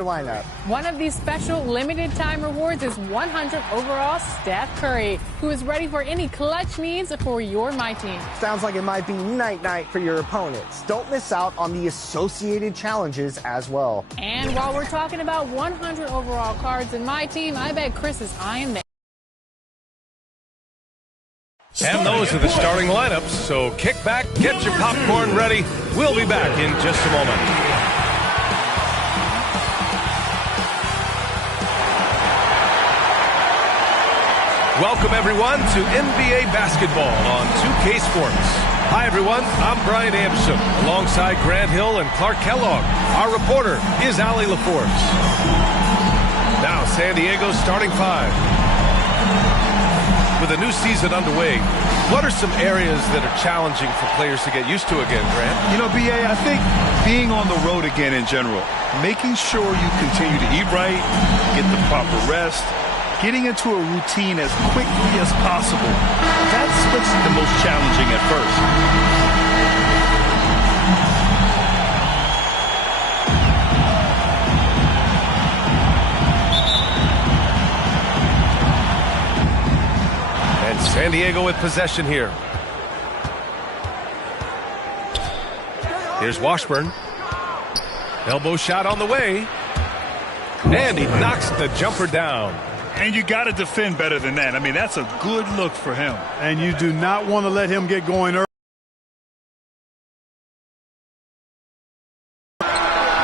lineup. One of these special limited time rewards is 100 overall Steph Curry, who is ready for any clutch needs for your My Team. Sounds like it might be night-night for your opponents. Don't miss out on the associated challenges as well. And while we're talking about 100 overall cards in My Team, I bet Chris is eyeing the And those are the starting lineups, so kick back, get your popcorn ready. We'll be back in just a moment. Welcome, everyone, to NBA basketball on 2K Sports. Hi, everyone. I'm Brian Anderson, alongside Grant Hill and Clark Kellogg. Our reporter is Allie LaForce. Now, San Diego's starting five. With a new season underway, what are some areas that are challenging for players to get used to again, Grant? You know, B.A., I think being on the road again in general, making sure you continue to eat right, get the proper rest, getting into a routine as quickly as possible. That's what's the most challenging at first. And San Diego with possession here. Here's Washburn. Elbow shot on the way. And he knocks the jumper down. And you got to defend better than that. I mean, that's a good look for him. And you do not want to let him get going early.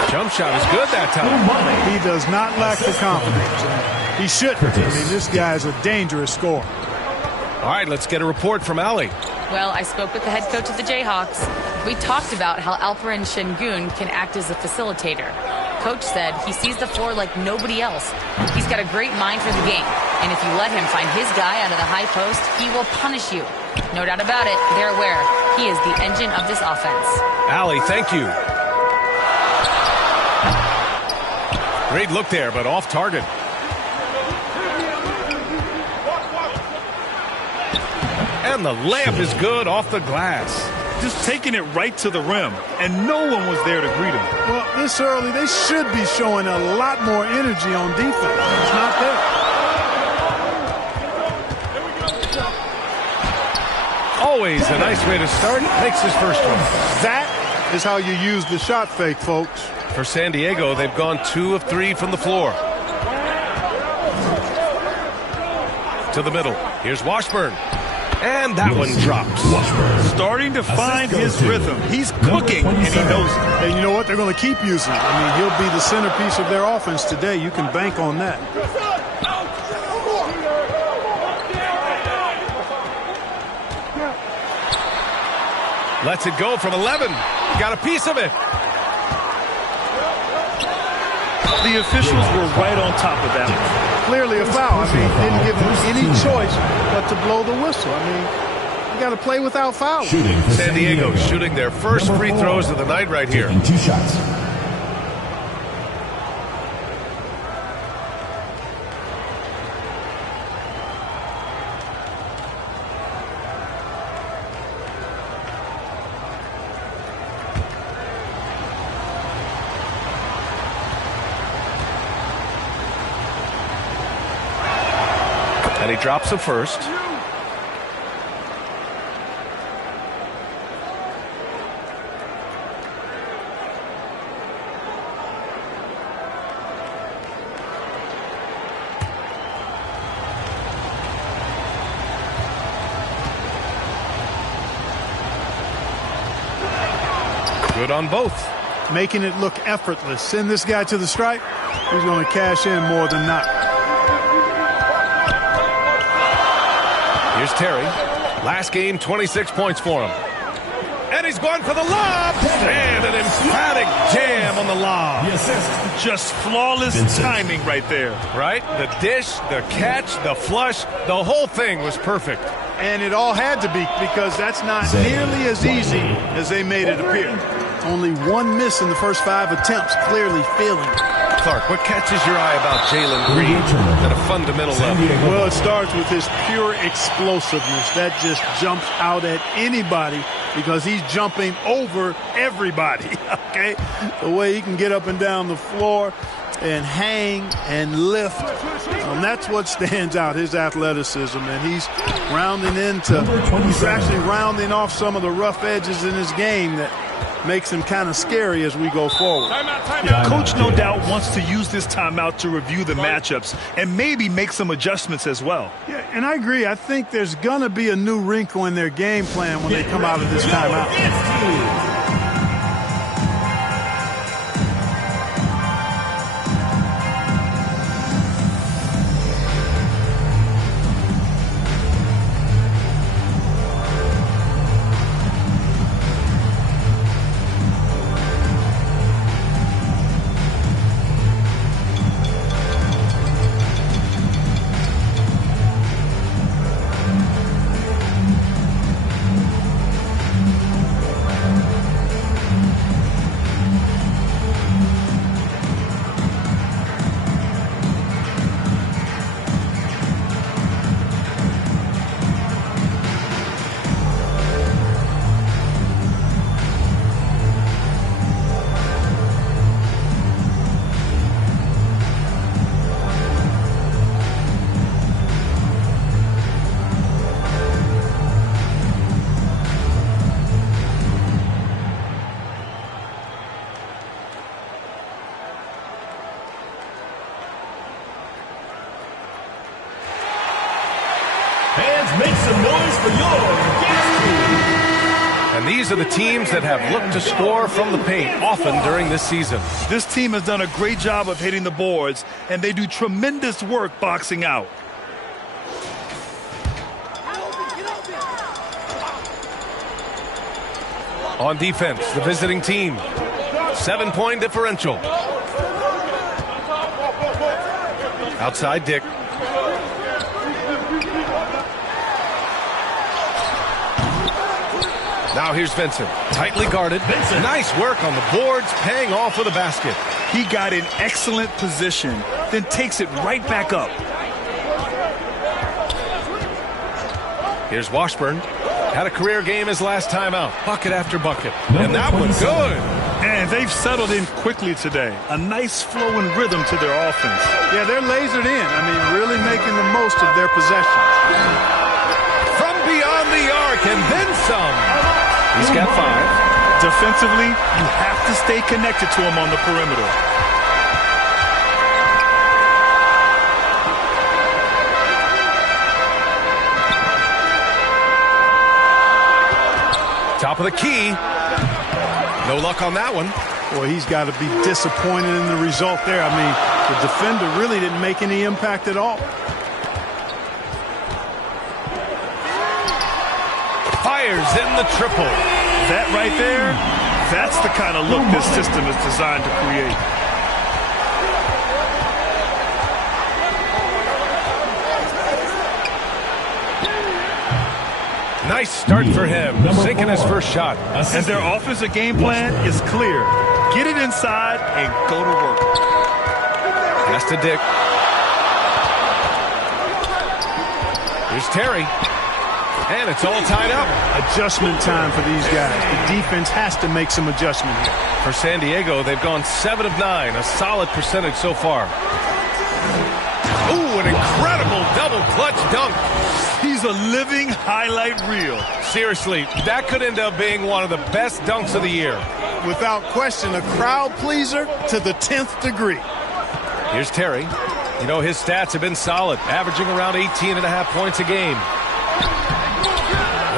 Jump shot is good that time. He does not lack the confidence. He shouldn't. I mean, this guy is a dangerous scorer. All right, let's get a report from Allie. Well, I spoke with the head coach of the Jayhawks. We talked about how Alperen Şengün can act as a facilitator. Coach said he sees the floor like nobody else. He's got a great mind for the game, and if you let him find his guy out of the high post, he will punish you. No doubt about it, they're aware he is the engine of this offense. Allie, thank you. Great look there, but off target. And the layup is good off the glass. Just taking it right to the rim, and no one was there to greet him. Well, this early, they should be showing a lot more energy on defense. It's not there. Always a nice way to start. Makes his first one. That is how you use the shot fake, folks. For San Diego, they've gone 2 of 3 from the floor. To the middle. Here's Washburn. And that one drops. Starting to find his rhythm. He's cooking, and he knows it. And you know what? They're going to keep using it. I mean, he'll be the centerpiece of their offense today. You can bank on that. Lets it go from 11. Got a piece of it. The officials were right on top of that one. Clearly a foul. I mean, didn't give them any choice but to blow the whistle. I mean, you got to play without fouls. San Diego shooting their first free throws of the night right here. 2 shots. And he drops the first. Good on both. Making it look effortless. Send this guy to the stripe. He's going to cash in more than not. Here's Terry. Last game, 26 points for him. And he's going for the lob. And an emphatic jam on the lob. Just flawless timing right there. Right? The dish, the catch, the flush, the whole thing was perfect. And it all had to be, because that's not nearly as easy as they made it appear. Only one miss in the first 5 attempts, clearly failing. Clark, what catches your eye about Jalen Green at a fundamental level? Well, it starts with his pure explosiveness. That just jumps out at anybody because he's jumping over everybody, okay? The way he can get up and down the floor, and hang and lift. That's what stands out, his athleticism, and he's actually rounding off some of the rough edges in his game that makes him kind of scary as we go forward. Yeah, Coach no doubt wants to use this timeout to review the matchups and maybe make some adjustments as well. Yeah, and I agree. I think there's going to be a new wrinkle in their game plan when they come out of this timeout. And these are the teams that have looked to score from the paint often during this season. This team has done a great job of hitting the boards, and they do tremendous work boxing out. On defense, the visiting team. 7-point differential. Outside Dick. Now here's Vincent. Tightly guarded. Vincent. Nice work on the boards, paying off with a basket. He got in excellent position, then takes it right back up. Here's Washburn. Had a career game his last time out. Bucket after bucket. And that one's good. And they've settled in quickly today. A nice flow and rhythm to their offense. Yeah, they're lasered in. Really making the most of their possession. From beyond the arc and then some. He's got 5. Defensively, you have to stay connected to him on the perimeter. Top of the key. No luck on that one. Boy, he's got to be disappointed in the result there. The defender really didn't make any impact at all. Fires in the triple. That right there, that's the kind of look this system is designed to create. Nice start for him, sinking his first shot. And their offensive game plan is clear. Get it inside and go to work. Pass to Dick. Here's Terry. And it's all tied up. Adjustment time for these guys. The defense has to make some adjustment here. For San Diego, they've gone 7 of 9, a solid percentage so far. Ooh, an incredible double clutch dunk. He's a living highlight reel. Seriously, that could end up being one of the best dunks of the year. Without question, a crowd pleaser to the 10th degree. Here's Terry. His stats have been solid, averaging around 18.5 points a game.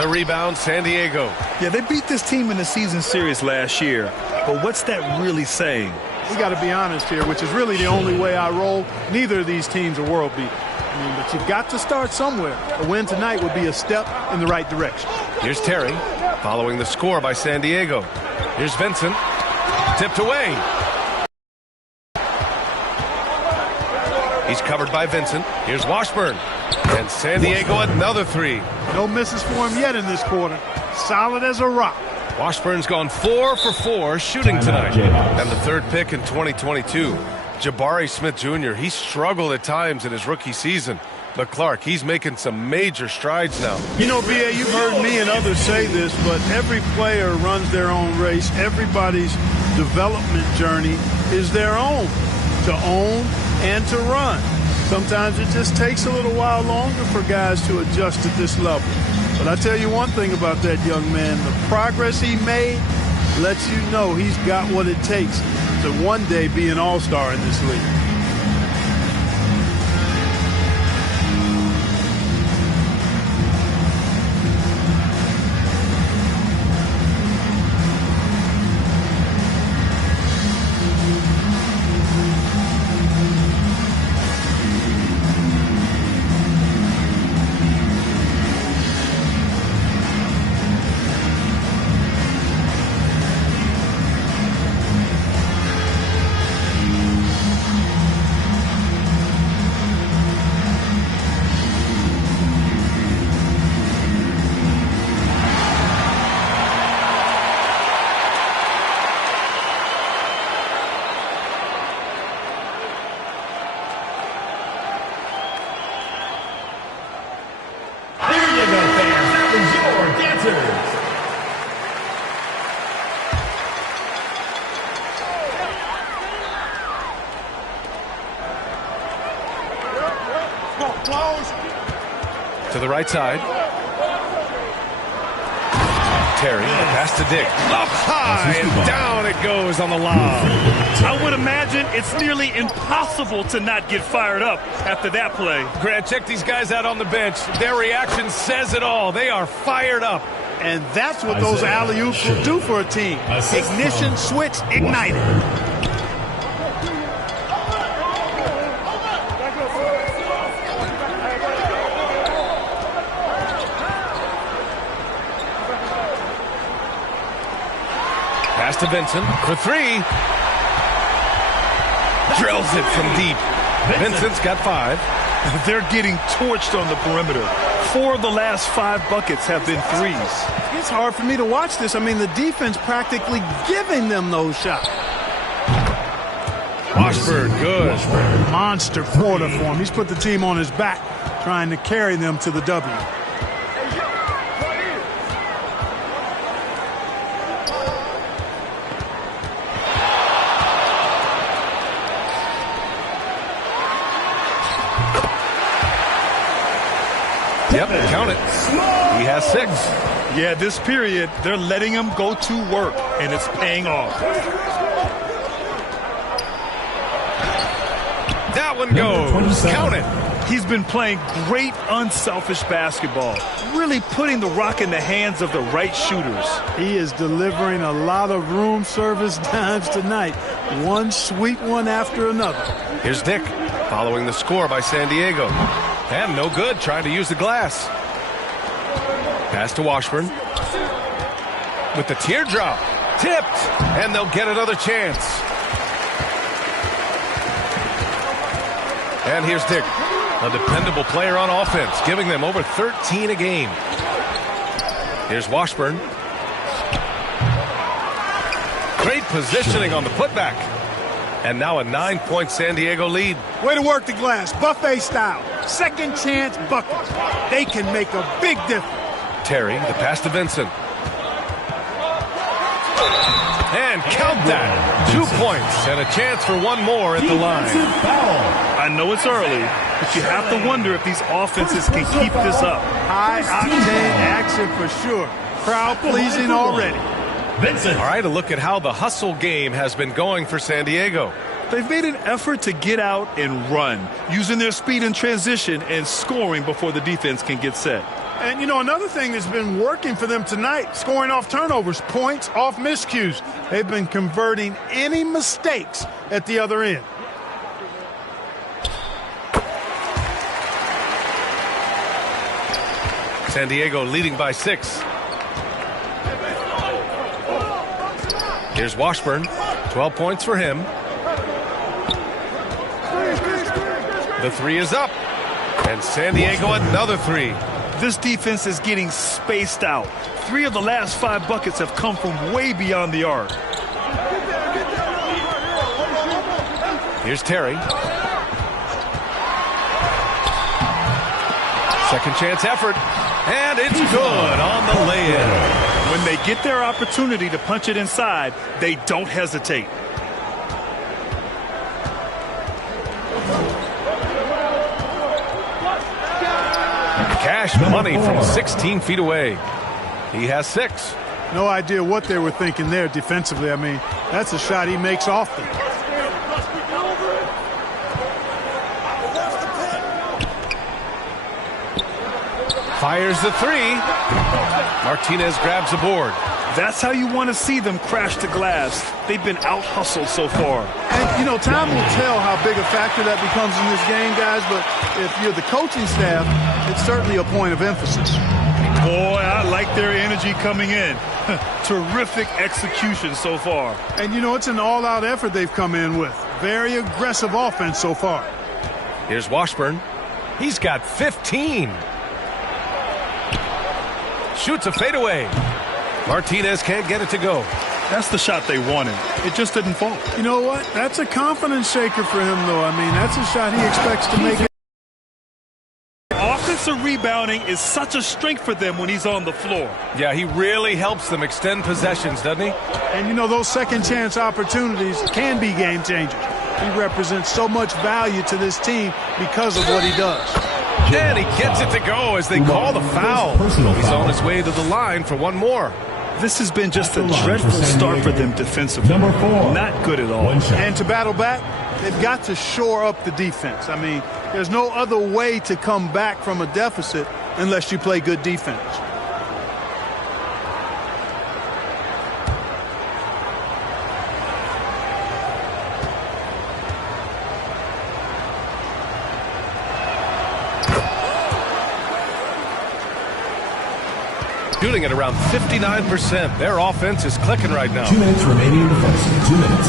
The rebound, San Diego. Yeah, they beat this team in the season series last year. But what's that really saying? We got to be honest here, which is really the only way I roll. Neither of these teams are world beat. But you've got to start somewhere. A win tonight would be a step in the right direction. Here's Terry, following the score by San Diego. Here's Vincent, tipped away. He's covered by Vincent. Here's Washburn. And San Diego another 3. No misses for him yet in this quarter. Solid as a rock. Washburn's gone 4 for 4 shooting tonight. And the 3rd pick in 2022. Jabari Smith Jr., he struggled at times in his rookie season. But Clark, he's making some major strides now. B.A., you've heard me and others say this, but every player runs their own race. Everybody's development journey is their own. to own and to run. Sometimes it just takes a little while longer for guys to adjust at this level. But I tell you one thing about that young man, the progress he made lets you know he's got what it takes to one day be an all-star in this league. To the right side. Terry, pass to Dick. Up high and down it goes on the lob. I would imagine it's nearly impossible to not get fired up after that play. Grant, check these guys out on the bench. Their reaction says it all. They are fired up. And that's what those alley-oops will do for a team. Ignition switch ignited. Pass to Vincent for three. Drills it from deep. Vincent's got 5. They're getting torched on the perimeter. 4 of the last 5 buckets have been threes. It's hard for me to watch this. I mean, the defense practically giving them those shots. Washburn, good. Monster quarter for him. He's put the team on his back, trying to carry them to the W. Yep, count it. He has 6. Yeah, this period, they're letting him go to work, and it's paying off. That one goes. Count it. He's been playing great unselfish basketball, really putting the rock in the hands of the right shooters. He is delivering a lot of room service dimes tonight. One sweet one after another. Here's Dick, following the score by San Diego. And no good, trying to use the glass. Pass to Washburn. With the teardrop. Tipped. And they'll get another chance. And here's Dick, a dependable player on offense, giving them over 13 a game. Here's Washburn. Great positioning on the putback. And now a 9-point San Diego lead. Way to work the glass, buffet style. Second chance buckets. They can make a big difference. Terry, the pass to Vincent. And count that. 2 points and a chance for one more at the line. I know it's early, but you have to wonder if these offenses can keep this up. High-octane action for sure. Crowd-pleasing already. All right, a look at how the hustle game has been going for San Diego. They've made an effort to get out and run, using their speed in transition and scoring before the defense can get set. And, you know, another thing that's been working for them tonight, scoring off turnovers, points off miscues. They've been converting any mistakes at the other end. San Diego leading by 6. Here's Washburn. 12 points for him. The 3 is up. And San Diego another 3. This defense is getting spaced out. 3 of the last 5 buckets have come from way beyond the arc. Here's Terry. Second chance effort. And it's good on the lay-in. When they get their opportunity to punch it inside, they don't hesitate. fresh money from 16 feet away. He has 6. No idea what they were thinking there defensively. I mean, that's a shot he makes often. Fires the 3. Martinez grabs the board. That's how you want to see them crash the glass. They've been out-hustled so far. And, you know, time will tell how big a factor that becomes in this game, guys, but if you're the coaching staff, it's certainly a point of emphasis. Boy, I like their energy coming in. Terrific execution so far. And, you know, it's an all-out effort they've come in with. Very aggressive offense so far. Here's Washburn. He's got 15. Shoots a fadeaway. Martinez can't get it to go. That's the shot they wanted. It just didn't fall. You know what? That's a confidence shaker for him, though. I mean, that's a shot he expects to make. Offensive rebounding is such a strength for them when he's on the floor. Yeah, he really helps them extend possessions, doesn't he? And, you know, those second-chance opportunities can be game changers. He represents so much value to this team because of what he does. And he gets it to go as they call the foul. He's on his way to the line for one more. This has been just a dreadful start for them defensively. Not good at all. And to battle back, they've got to shore up the defense. I mean, there's no other way to come back from a deficit unless you play good defense. Shooting at around 59%. Their offense is clicking right now. 2 minutes remaining in the first. 2 minutes.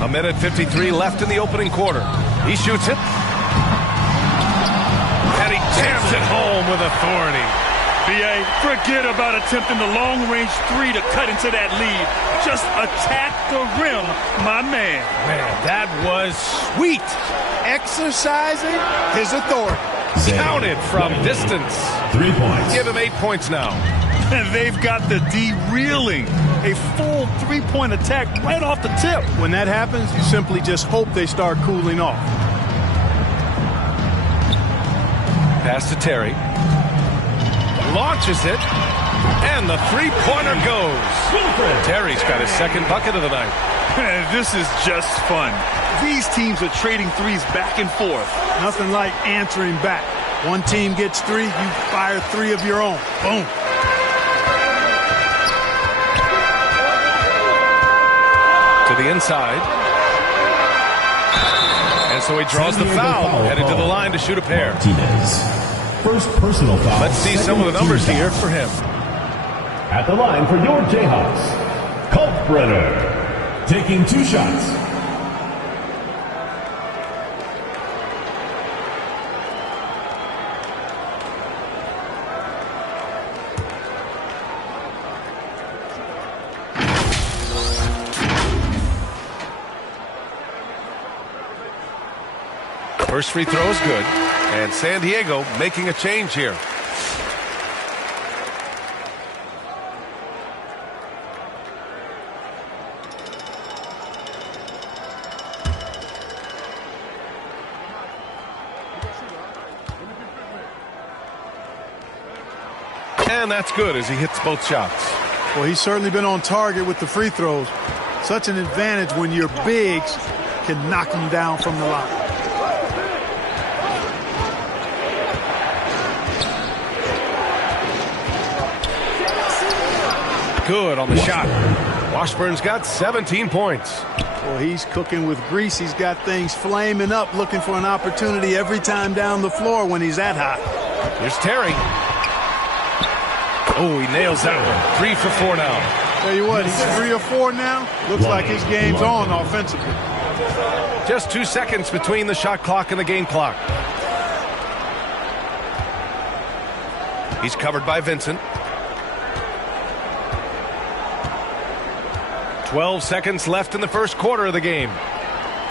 A minute 53 left in the opening quarter. He shoots it. And he jams it home with authority. B.A., forget about attempting the long-range 3 to cut into that lead. Just attack the rim, my man. Man, that was sweet. Exercising his authority. Counted from distance. 3 points. Give him 8 points now. And they've got the D reeling. A full 3-point attack right off the tip. When that happens, you simply just hope they start cooling off. Pass to Terry. Launches it. And the three-pointer goes. Terry's got his second bucket of the night. This is just fun. These teams are trading threes back and forth. Nothing like answering back. One team gets 3, you fire 3 of your own. Boom. To the inside. And so he draws the foul, headed to the line to shoot a pair. Martinez. First personal foul. Let's see some of the numbers here for him. At the line for your Jayhawks, Kalkbrenner. Taking 2 shots. First free throw is good. And San Diego making a change here. And that's good as he hits both shots. Well, he's certainly been on target with the free throws. Such an advantage when your bigs can knock them down from the line. Good on the shot. Washburn's got 17 points. Well, he's cooking with grease. He's got things flaming up, looking for an opportunity every time down the floor when he's that hot. Here's Terry. Oh, he nails that one. 3 for 4 now. Tell you what, he's 3 or 4 now. Looks like his game's on offensively. Just 2 seconds between the shot clock and the game clock. He's covered by Vincent. 12 seconds left in the first quarter of the game.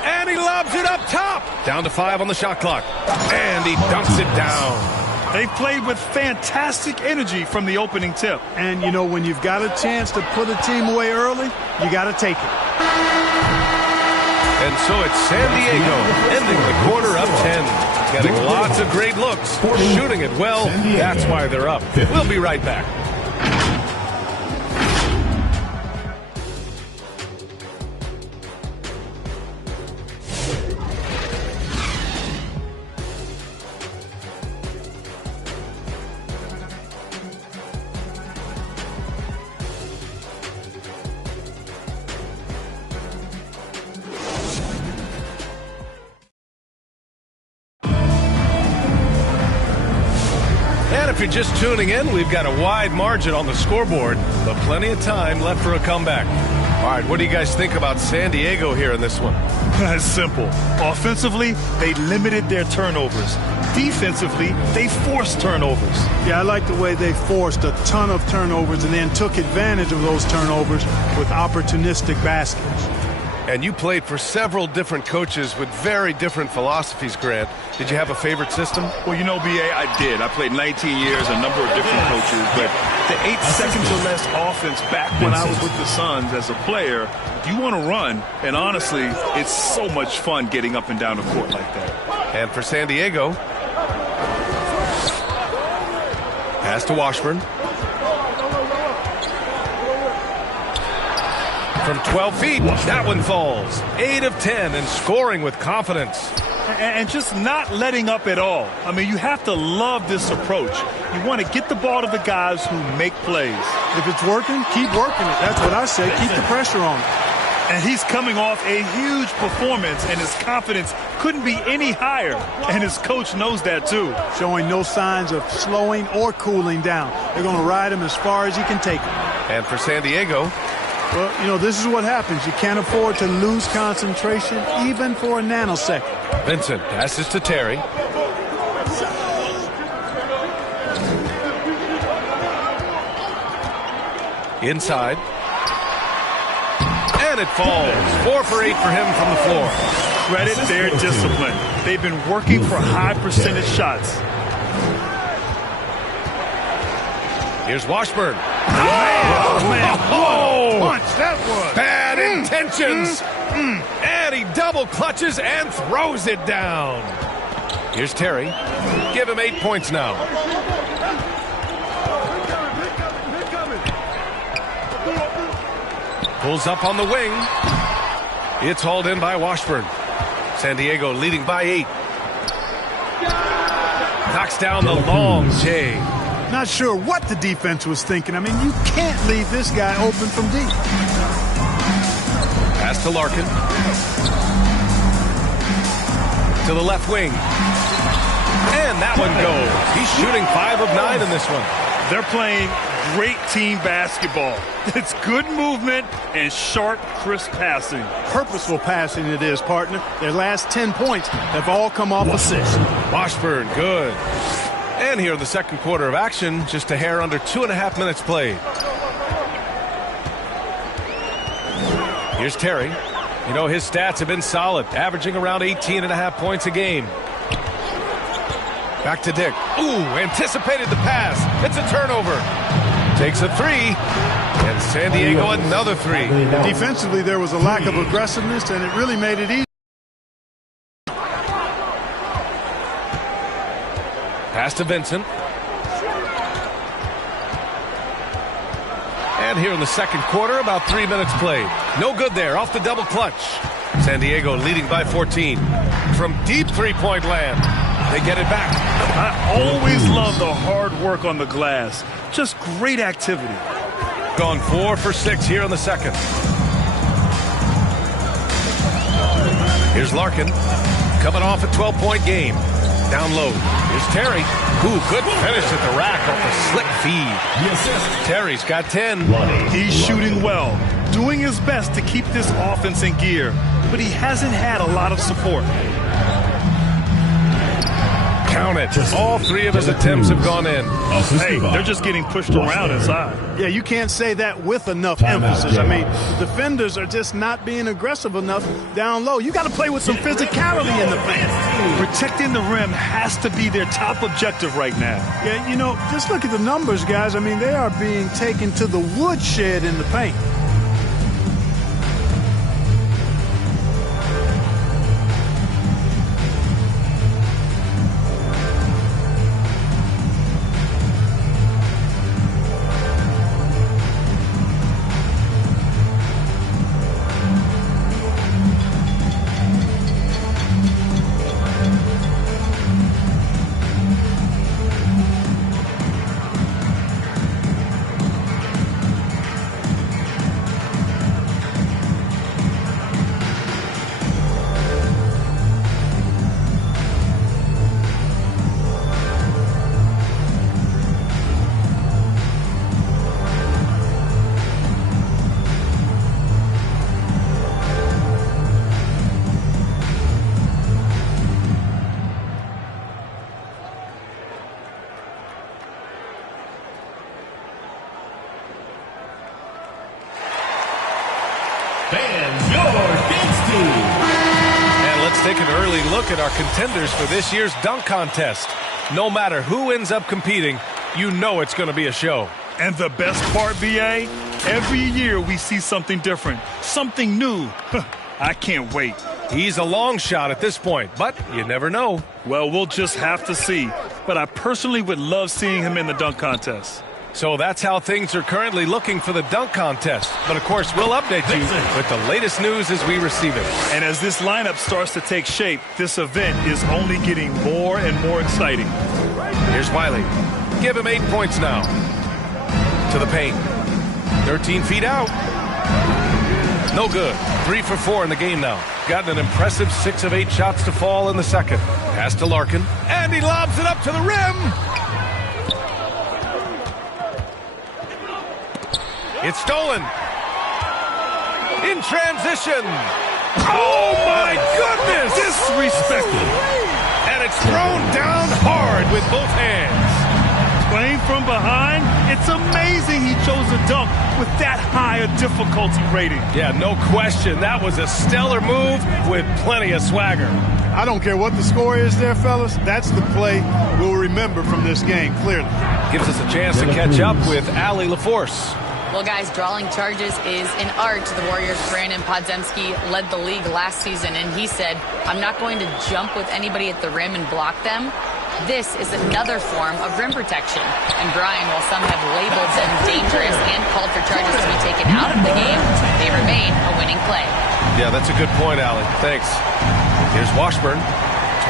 And he lobs it up top. Down to 5 on the shot clock. And he dunks it down. They played with fantastic energy from the opening tip. And, you know, when you've got a chance to put a team away early, you got to take it. And so it's San Diego ending the quarter up 10. Getting lots of great looks, shooting it well. That's why they're up. We'll be right back. If you're just tuning in, we've got a wide margin on the scoreboard, but plenty of time left for a comeback. All right, what do you guys think about San Diego here in this one? It's simple. Offensively, they limited their turnovers. Defensively, they forced turnovers. Yeah, I like the way they forced a ton of turnovers and then took advantage of those turnovers with opportunistic baskets. And you played for several different coaches with very different philosophies, Grant. Did you have a favorite system? Well, you know, B.A., I did. I played 19 years, a number of different coaches, but the 8 seconds or less offense back when I was with the Suns as a player, you want to run, and honestly, it's so much fun getting up and down the court like that. And for San Diego, pass to Washburn. From 12 feet, that one falls. 8 of 10 and scoring with confidence. And just not letting up at all. I mean, you have to love this approach. You want to get the ball to the guys who make plays. If it's working, keep working it. That's what I say. Keep the pressure on it. And he's coming off a huge performance, and his confidence couldn't be any higher. And his coach knows that, too. Showing no signs of slowing or cooling down. They're going to ride him as far as he can take him. And for San Diego, well, you know, this is what happens. You can't afford to lose concentration even for a nanosecond. Vincent passes to Terry. Inside. And it falls. 4 for 8 for him from the floor. Credit their discipline. They've been working for high percentage shots. Here's Washburn. Punch, that was. Bad intentions. And he double clutches and throws it down. Here's Terry. Give him 8 points now. Pulls up on the wing. It's hauled in by Washburn. San Diego leading by 8. Knocks down the long J. Not sure what the defense was thinking. I mean, you can't leave this guy open from deep. Pass to Larkin. To the left wing. And that one goes. He's shooting 5 of 9 in this one. They're playing great team basketball. It's good movement and sharp, crisp passing. Purposeful passing it is, partner. Their last 10 points have all come off assists. Washburn, good. And here in the second quarter of action, just a hair under 2.5 minutes played. Here's Terry. You know, his stats have been solid, averaging around 18.5 points a game. Back to Dick. Ooh, anticipated the pass. It's a turnover. Takes a 3. And San Diego another 3. Defensively, there was a lack of aggressiveness, and it really made it easy. Pass to Vincent. And here in the second quarter, about 3 minutes played. No good there, off the double clutch. San Diego leading by 14. From deep three-point land, they get it back. I always love the hard work on the glass. Just great activity. Gone 4 for 6 here in the second. Here's Larkin, coming off a 12-point game. Down low. Here's Terry. Ooh, good finish at the rack off a slick feed. Terry's got 10. He's shooting well, doing his best to keep this offense in gear, but he hasn't had a lot of support. Count it. All 3 of his attempts have gone in. Hey, they're just getting pushed around inside. Yeah, you can't say that with enough emphasis. I mean, the defenders are just not being aggressive enough down low. You got to play with some physicality in the paint. Protecting the rim has to be their top objective right now. Yeah, you know, just look at the numbers, guys. I mean, they are being taken to the woodshed in the paint. fans, your Kings team. And let's take an early look at our contenders for this year's dunk contest. No matter who ends up competing, you know it's going to be a show. And the best part, B.A., every year we see something different, something new. I can't wait. He's a long shot at this point, but you never know. Well, we'll just have to see. But I personally would love seeing him in the dunk contest. So that's how things are currently looking for the dunk contest. But, of course, we'll update you with the latest news as we receive it. And as this lineup starts to take shape, this event is only getting more and more exciting. Here's Wiley. Give him 8 points now. To the paint. 13 feet out. No good. 3 for 4 in the game now. Gotten an impressive 6 of 8 shots to fall in the second. Pass to Larkin. And he lobs it up to the rim. It's stolen. In transition. Oh, my goodness. Disrespectful. And it's thrown down hard with both hands. Playing from behind, it's amazing he chose a dunk with that high a difficulty rating. Yeah, no question. That was a stellar move with plenty of swagger. I don't care what the score is there, fellas. That's the play we'll remember from this game, clearly. Gives us a chance to catch up with Allie LaForce. Well, guys, drawing charges is an art. The Warriors' Brandon Podziemski led the league last season, and he said, I'm not going to jump with anybody at the rim and block them. This is another form of rim protection. And Brian, while some have labeled them dangerous and called for charges to be taken out of the game, they remain a winning play. Yeah, that's a good point, Allie. Thanks. Here's Washburn.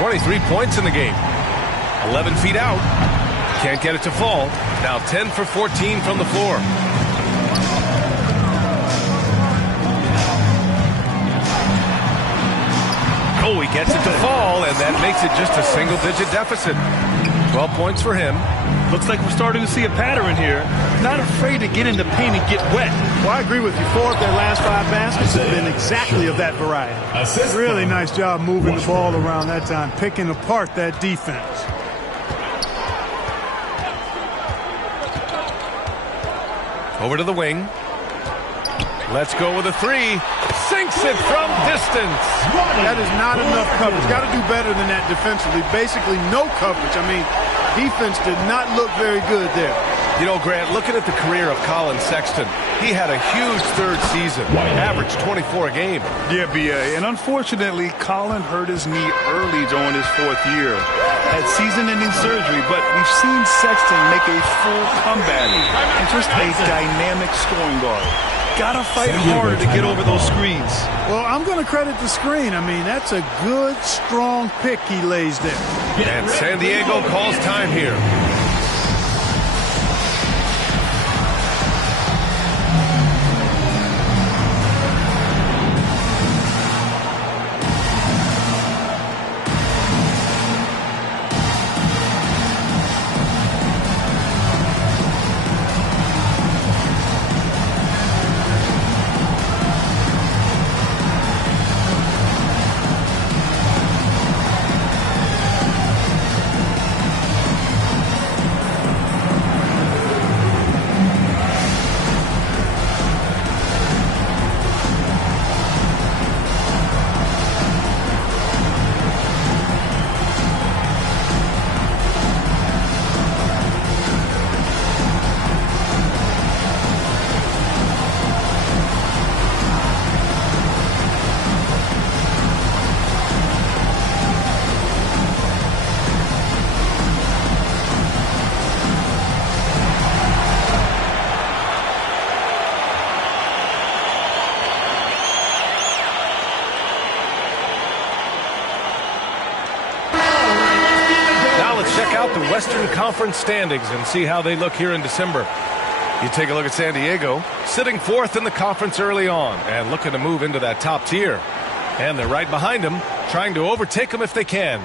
23 points in the game. 11 feet out. Can't get it to fall. Now 10 for 14 from the floor. Oh, he gets it to fall, and that makes it just a single-digit deficit. 12 points for him. Looks like we're starting to see a pattern here. Not afraid to get in the paint and get wet. Well, I agree with you. 4 of their last 5 baskets have been exactly of that variety. Really nice job moving the ball around that time, picking apart that defense. Over to the wing. Let's go with a 3. Sinks it from distance. That is not enough coverage. Got to do better than that defensively. Basically no coverage. I mean, defense did not look very good there. You know, Grant, looking at the career of Colin Sexton, he had a huge third season. Averaged 24 a game. Yeah, B.A. And unfortunately, Colin hurt his knee early during his 4th year. Had season-ending surgery, but we've seen Sexton make a full comeback and just a dynamic scoring guard. Gotta fight harder to get over those screens. Well, I'm going to credit the screen. I mean, that's a good, strong pick he lays there. And San Diego calls time here. The Western Conference standings and see how they look here in December. You take a look at San Diego, sitting 4th in the conference early on and looking to move into that top tier. And they're right behind them, trying to overtake them if they can.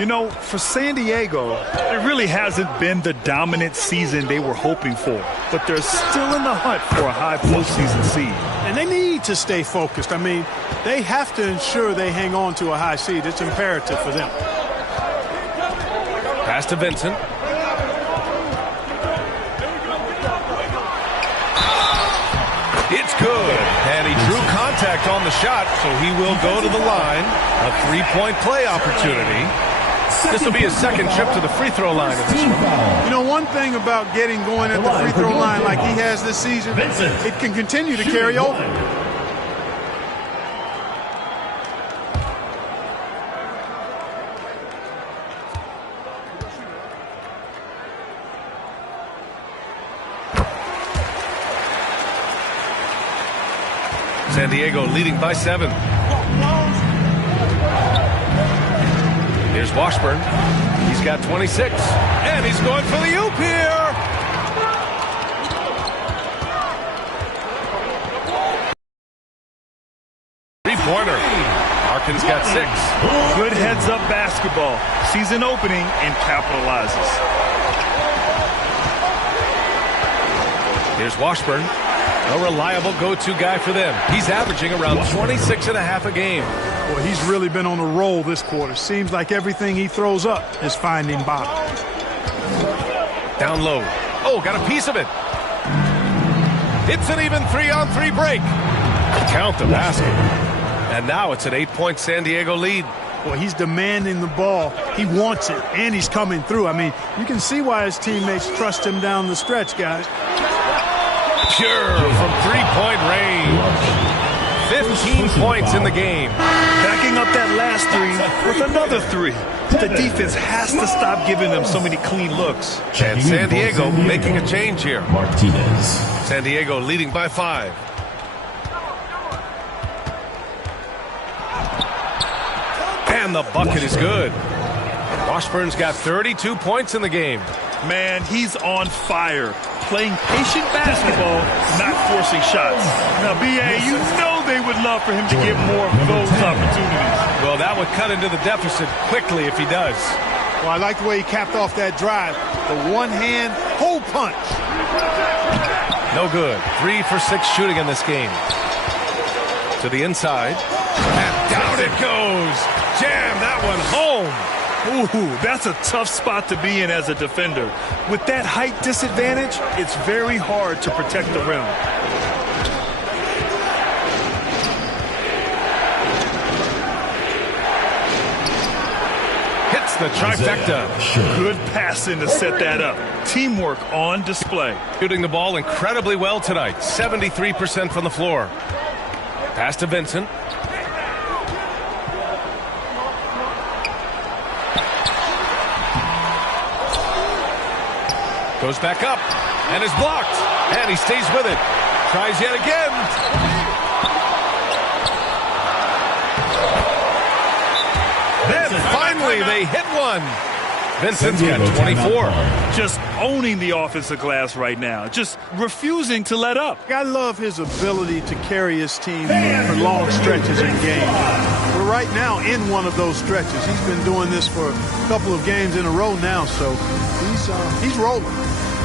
You know, for San Diego, it really hasn't been the dominant season they were hoping for. But they're still in the hunt for a high postseason seed. And they need to stay focused. I mean, they have to ensure they hang on to a high seed. It's imperative for them. Pass to Vincent. It's good. And he drew contact contact on the shot, so he will go to the line. A three-point play opportunity. This will be his second trip to the free throw line in this one. You know, one thing about getting going at the free throw line like he has this season, it can continue to carry over. San Diego leading by 7. Here's Washburn. He's got 26. And he's going for the oop here. Three-pointer. Harkin's got 6. Good heads-up basketball. Sees an opening and capitalizes. Here's Washburn. A reliable go-to guy for them. He's averaging around 26.5 a game. Boy, he's really been on a roll this quarter. Seems like everything he throws up is finding bottom. Down low. Oh, got a piece of it. It's an even 3-on-3 break. Count the basket. And now it's an 8-point San Diego lead. Boy, he's demanding the ball. He wants it, and he's coming through. I mean, you can see why his teammates trust him down the stretch, guys. Pure from three-point range. 15 points in the game. Backing up that last three with another 3. The defense has to stop giving them so many clean looks. And San Diego making a change here. Martinez. San Diego leading by 5. And the bucket is good. Washburn's got 32 points in the game. Man, he's on fire. Playing patient basketball, not forcing shots. Now, B.A., you know they would love for him to get more of those opportunities. Well, that would cut into the deficit quickly if he does. Well, I like the way he capped off that drive. The one-hand hole punch. No good. 3 for 6 shooting in this game. To the inside. And down it goes. Jam that one home. Ooh, that's a tough spot to be in as a defender. With that height disadvantage, it's very hard to protect the rim. Hits the trifecta. Good passing to set that up. Teamwork on display. Shooting the ball incredibly well tonight. 73% from the floor. Pass to Vincent. Goes back up and is blocked. And he stays with it. Tries yet again. Then finally they hit one. Vincent's got 24. Just owning the offensive glass right now. Just refusing to let up. I love his ability to carry his team for long stretches in games. We're right now in one of those stretches. He's been doing this for a couple of games in a row now, so he's rolling.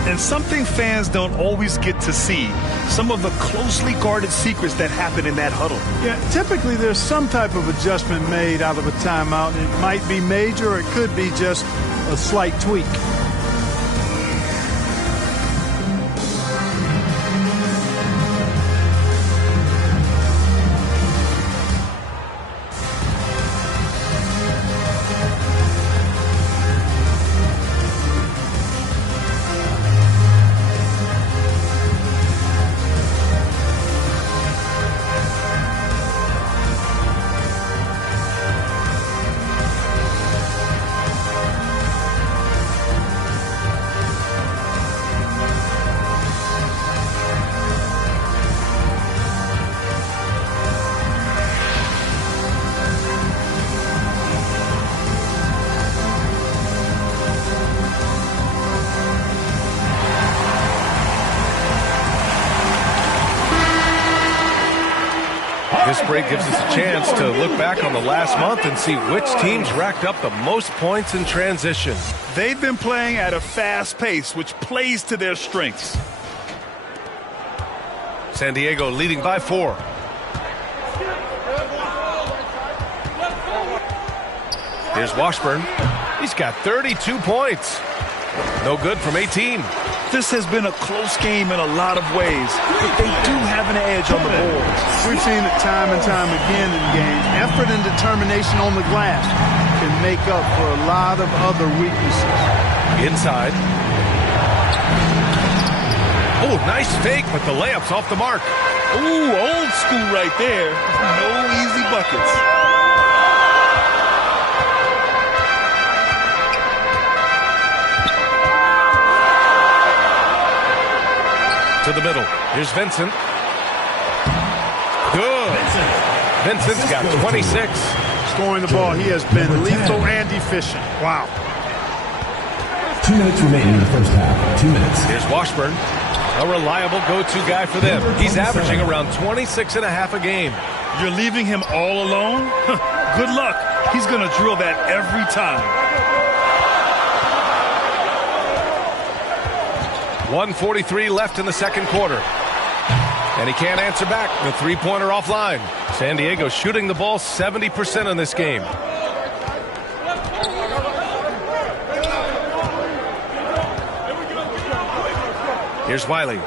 And something fans don't always get to see, some of the closely guarded secrets that happen in that huddle. Yeah, typically there's some type of adjustment made out of a timeout. It might be major, or it could be just a slight tweak. This break gives us a chance to look back on the last month and see which teams racked up the most points in transition. They've been playing at a fast pace, which plays to their strengths. San Diego leading by 4. Here's Washburn. He's got 32 points. No good from 18. This has been a close game in a lot of ways, but they do have an edge on the boards. We've seen it time and time again in games. Effort and determination on the glass can make up for a lot of other weaknesses. Inside. Oh, nice fake, but the layup's off the mark. Ooh, old school right there. No easy buckets. To the middle. Here's Vincent. Good. Vincent's got 26. Scoring the ball, he has been lethal and efficient. Wow. 2 minutes remaining in the first half. 2 minutes. Here's Washburn. A reliable go-to guy for them. He's averaging around 26 and a half a game. You're leaving him all alone? Good luck. He's going to drill that every time. 1:43 left in the second quarter. And he can't answer back. The three-pointer offline. San Diego shooting the ball 70% in this game. Here's Wiley.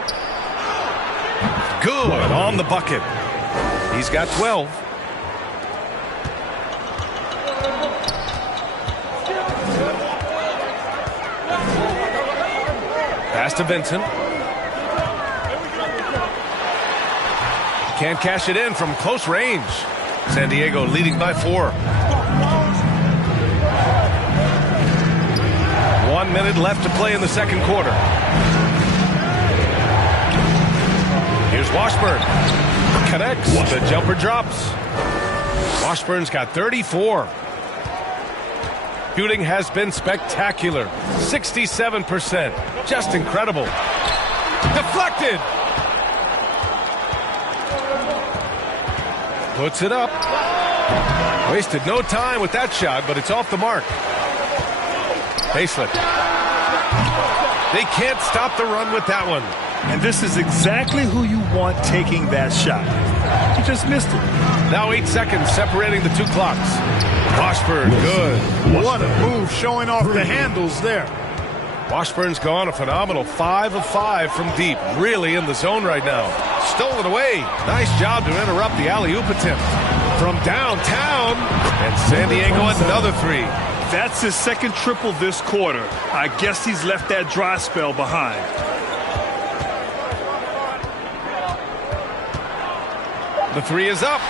Good on the bucket. He's got 12. Pass to Vincent. Can't cash it in from close range. San Diego leading by 4. 1 minute left to play in the second quarter. Here's Washburn. Connects. The jumper drops. Washburn's got 34. Shooting has been spectacular. 67%. Just incredible. Deflected. Puts it up. Wasted no time with that shot, but it's off the mark. Hayslip. They can't stop the run with that one. And this is exactly who you want taking that shot. He just missed it. Now 8 seconds separating the two clocks. Washburn, good. What a move, showing off the handles there. Washburn's gone a phenomenal 5 of 5 from deep. Really in the zone right now. Stolen away. Nice job to interrupt the alley-oop attempt. From downtown. And San Diego another 3. That's his second triple this quarter. I guess he's left that dry spell behind. The 3 is up.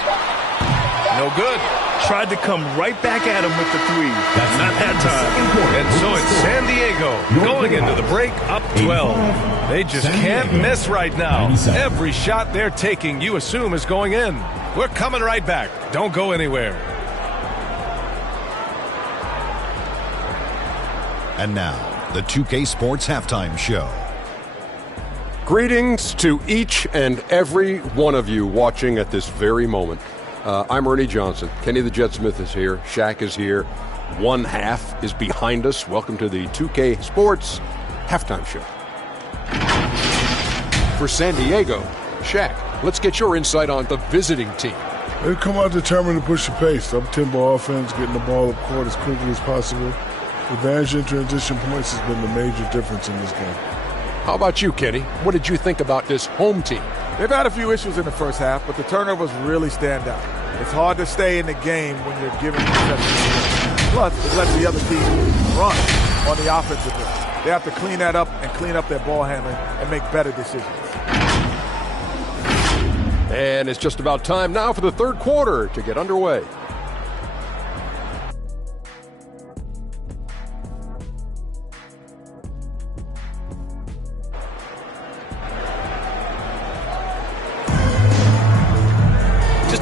No good. Tried to come right back at him with the 3. That's not that time. And so it's San Diego going into the break up 12. They just can't miss right now. Every shot they're taking, you assume, is going in. We're coming right back. Don't go anywhere. And now, the 2K Sports Halftime Show. Greetings to each and every one of you watching at this very moment. I'm Ernie Johnson. Kenny the Jet Smith is here. Shaq is here. One half is behind us. Welcome to the 2K Sports Halftime Show. For San Diego, Shaq, let's get your insight on the visiting team. They come out determined to push the pace. Up-tempo offense, getting the ball up court as quickly as possible. Advantage in transition points has been the major difference in this game. How about you, Kenny? What did you think about this home team? They've had a few issues in the first half, but the turnovers really stand out. It's hard to stay in the game when you're giving possession. Plus, it lets the other team run on the offensive end. They have to clean that up and clean up their ball handling and make better decisions. And it's just about time now for the third quarter to get underway.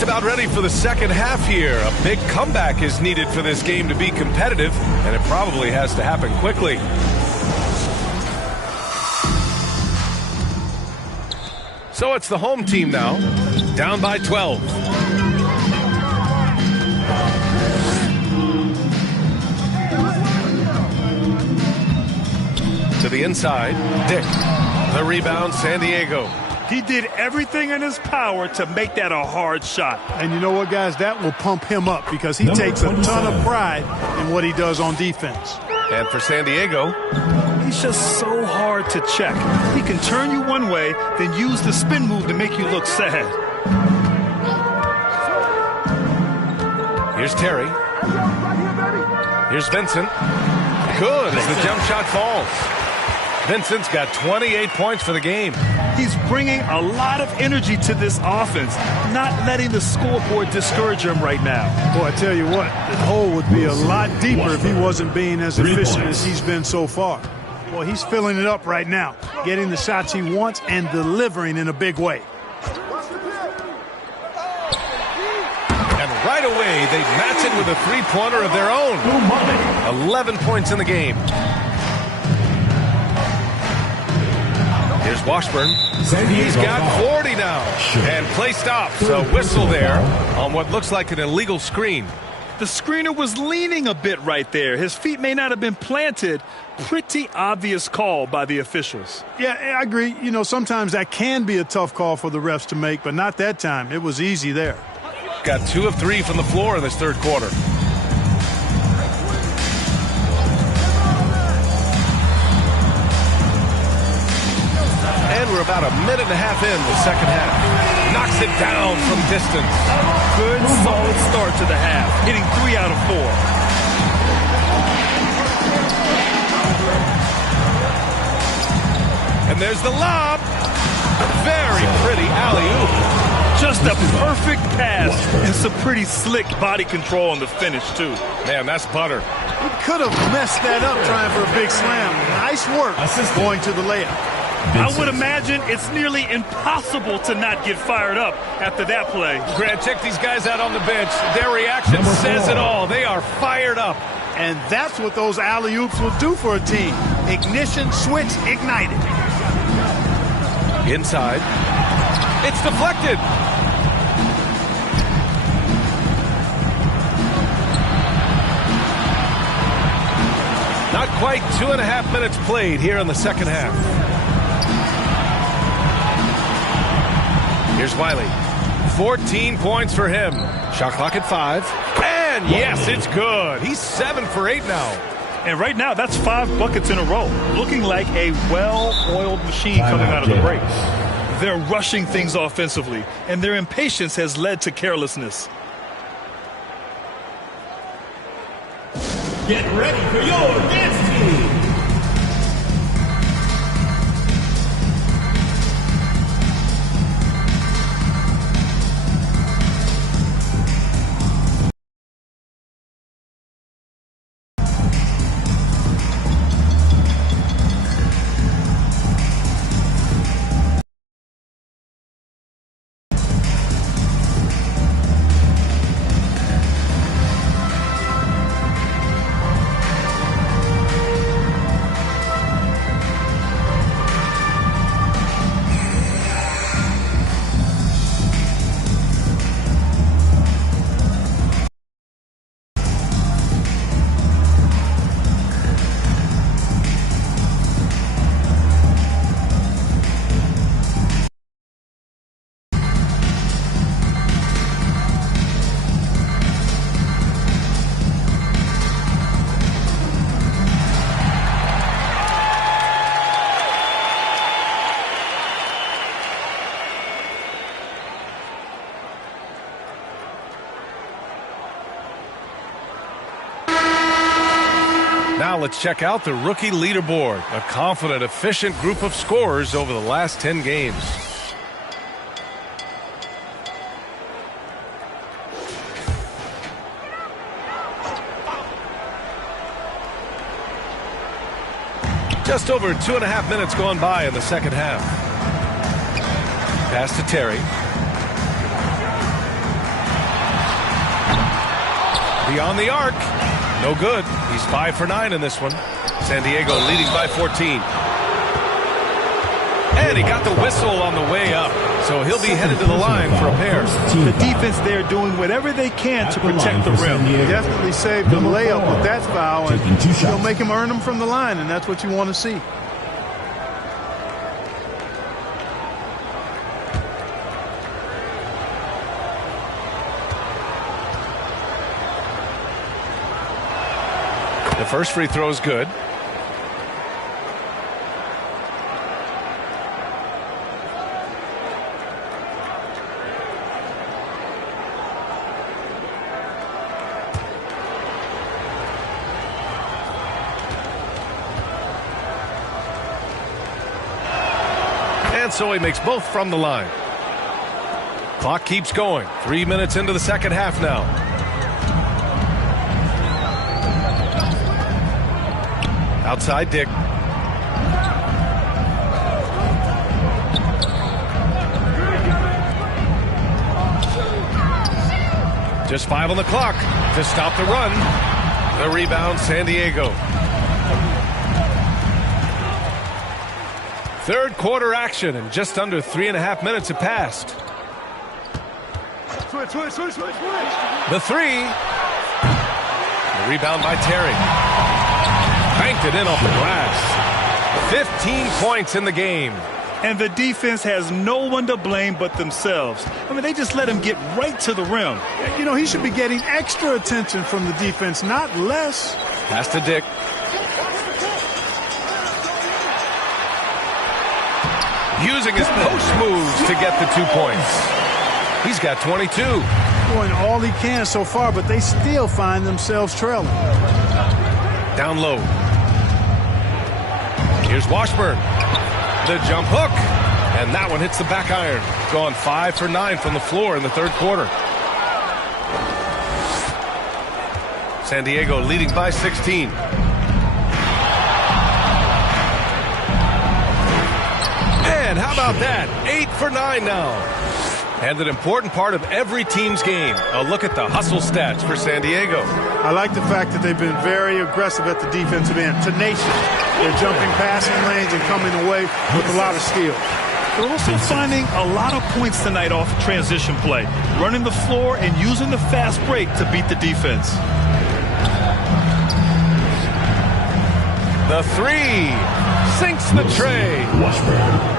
About ready for the second half here. A big comeback is needed for this game to be competitive, and it probably has to happen quickly. So it's the home team now, down by 12. To the inside, Dick. The rebound, San Diego. He did everything in his power to make that a hard shot. And you know what, guys? That will pump him up because he takes a ton of pride in what he does on defense. And for San Diego, he He's just so hard to check. He can turn you one way, then use the spin move to make you look sad. Here's Terry. Here's Vincent. Good as the jump shot falls. Vincent's got 28 points for the game. He's bringing a lot of energy to this offense, not letting the scoreboard discourage him right now. Boy, I tell you what, the hole would be a lot deeper if he wasn't being as efficient as he's been so far. Boy, he's filling it up right now, getting the shots he wants and delivering in a big way. And right away, they match it with a three-pointer of their own. 11 points in the game. Here's Washburn. He's got 40 now. And play stops. A whistle there on what looks like an illegal screen. The screener was leaning a bit right there. His feet may not have been planted. Pretty obvious call by the officials. Yeah, I agree. You know, sometimes that can be a tough call for the refs to make, but not that time. It was easy there. Got 2 of 3 from the floor in this third quarter. And we're about a minute and a half in the second half. Knocks it down from distance. Good, solid start to the half, hitting 3 out of 4. And there's the lob. Very pretty alley-oop. Just a perfect pass and some pretty slick body control on the finish, too. Man, that's butter. He could have messed that up trying for a big slam. Nice work going to the layup. I would imagine it's nearly impossible to not get fired up after that play. Grant, check these guys out on the bench. Their reaction says it all. They are fired up. And that's what those alley-oops will do for a team. Ignition switch ignited. Inside. It's deflected. Not quite 2.5 minutes played here in the second half. Here's Wiley. 14 points for him. Shot clock at 5. And yes, it's good. He's 7 for 8 now. And right now, that's 5 buckets in a row. Looking like a well-oiled machine coming out of the break. They're rushing things offensively, and their impatience has led to carelessness. Get ready for your dance team. Now let's check out the rookie leaderboard. A confident, efficient group of scorers over the last 10 games. Just over 2.5 minutes gone by in the second half. Pass to Terry. Beyond the arc. No good. He's 5 for 9 in this one. San Diego leading by 14. And he got the whistle on the way up. So he'll be headed to the line for a pair. The defense there doing whatever they can to protect the rim. Definitely saved the layup with that foul. And he'll make him earn them from the line, and that's what you want to see. The first free throw is good. And so he makes both from the line. Clock keeps going. 3 minutes into the second half now. Outside Dick. Just 5 on the clock to stop the run. The rebound, San Diego. Third quarter action, and just under 3.5 minutes have passed. The three. The rebound by Terry. Banked it in off the glass. 15 points in the game. And the defense has no one to blame but themselves. I mean, they just let him get right to the rim. You know, he should be getting extra attention from the defense, not less. Pass to Dick. Using his post moves to get the 2 points. He's got 22. Doing all he can so far, but they still find themselves trailing. Down low. Here's Washburn. The jump hook. And that one hits the back iron. Gone 5 for 9 from the floor in the third quarter. San Diego leading by 16. And how about that? 8 for 9 now. And an important part of every team's game. A look at the hustle stats for San Diego. I like the fact that they've been very aggressive at the defensive end. Tenacious. They're jumping passing lanes and coming away with a lot of skill. They're also finding a lot of points tonight off transition play. Running the floor and using the fast break to beat the defense. The three. Sinks the tray.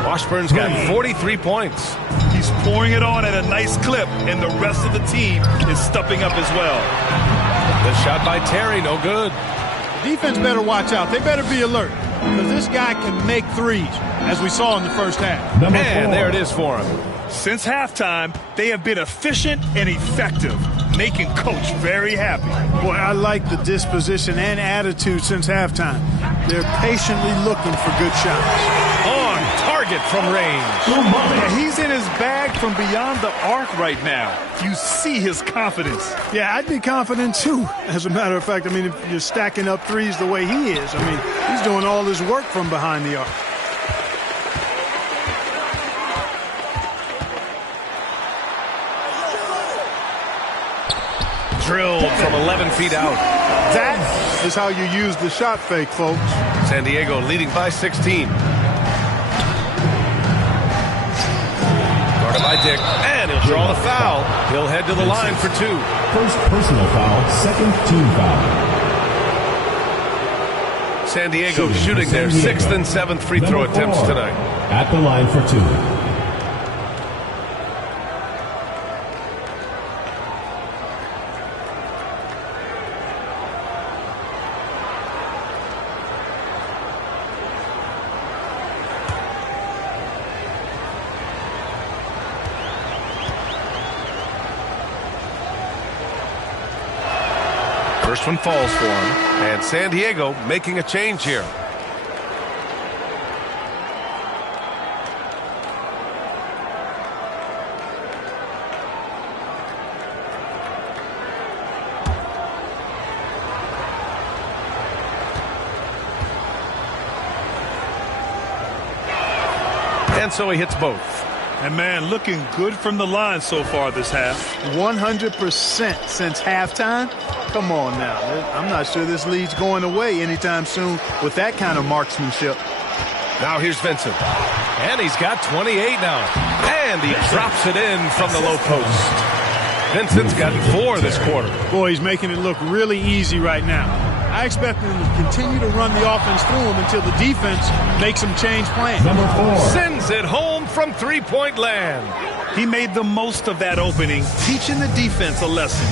Washburn's got 43 points. He's pouring it on at a nice clip, and the rest of the team is stepping up as well. The shot by Terry, no good. The defense better watch out. They better be alert, because this guy can make threes, as we saw in the first half. And there it is for him. Since halftime, they have been efficient and effective, making Coach very happy. Boy, I like the disposition and attitude since halftime. They're patiently looking for good shots. On target from range. Yeah, he's in his bag from beyond the arc right now. You see his confidence. Yeah, I'd be confident too. As a matter of fact, I mean, if you're stacking up threes the way he is, I mean, he's doing all his work from behind the arc. Drilled from 11 feet out. That is how you use the shot fake, folks. San Diego leading by 16. Guarded by Dick, and he'll draw the foul. He'll head to the line for 2. First personal foul, second team foul. San Diego shooting their 6th and 7th free throw attempts tonight. At the line for 2. First one falls for him, and San Diego making a change here. And so he hits both. And, man, looking good from the line so far this half. 100% since halftime. Come on now. I'm not sure this lead's going away anytime soon with that kind of marksmanship. Now here's Vincent. And he's got 28 now. And he drops it in from the low post. Vincent's gotten 4 this quarter. Boy, he's making it look really easy right now. I expect them to continue to run the offense through him until the defense makes them change plans. Number 4. Sends it home from three-point land. He made the most of that opening, teaching the defense a lesson.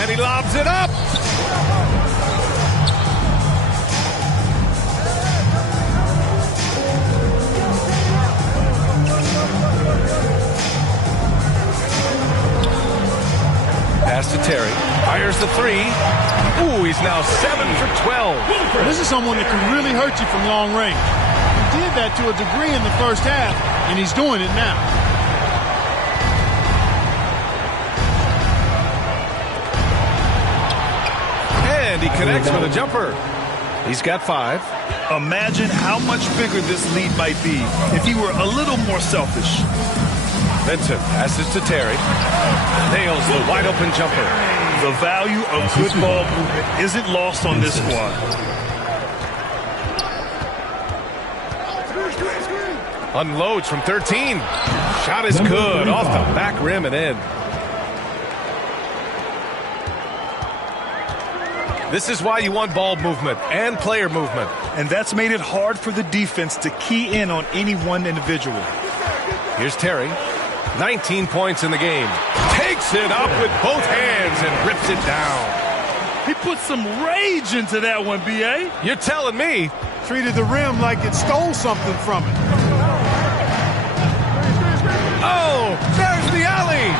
And he lobs it up. Pass to Terry. Fires the 3. Ooh, he's now 7 for 12. This is someone that can really hurt you from long range. You did that to a degree in the first half, and he's doing it now. And he connects with a jumper. He's got 5. Imagine how much bigger this lead might be if he were a little more selfish. Vincent passes to Terry. Nails the wide open jumper. The value of good ball movement isn't lost on this squad. Unloads from 13. Shot is good off the back rim and in. This is why you want ball movement and player movement. And that's made it hard for the defense to key in on any one individual. Here's Terry. 19 points in the game. Takes it up with both hands and rips it down. He put some rage into that one, B.A. You're telling me. Treated the rim like it stole something from it. Oh, there's the alley.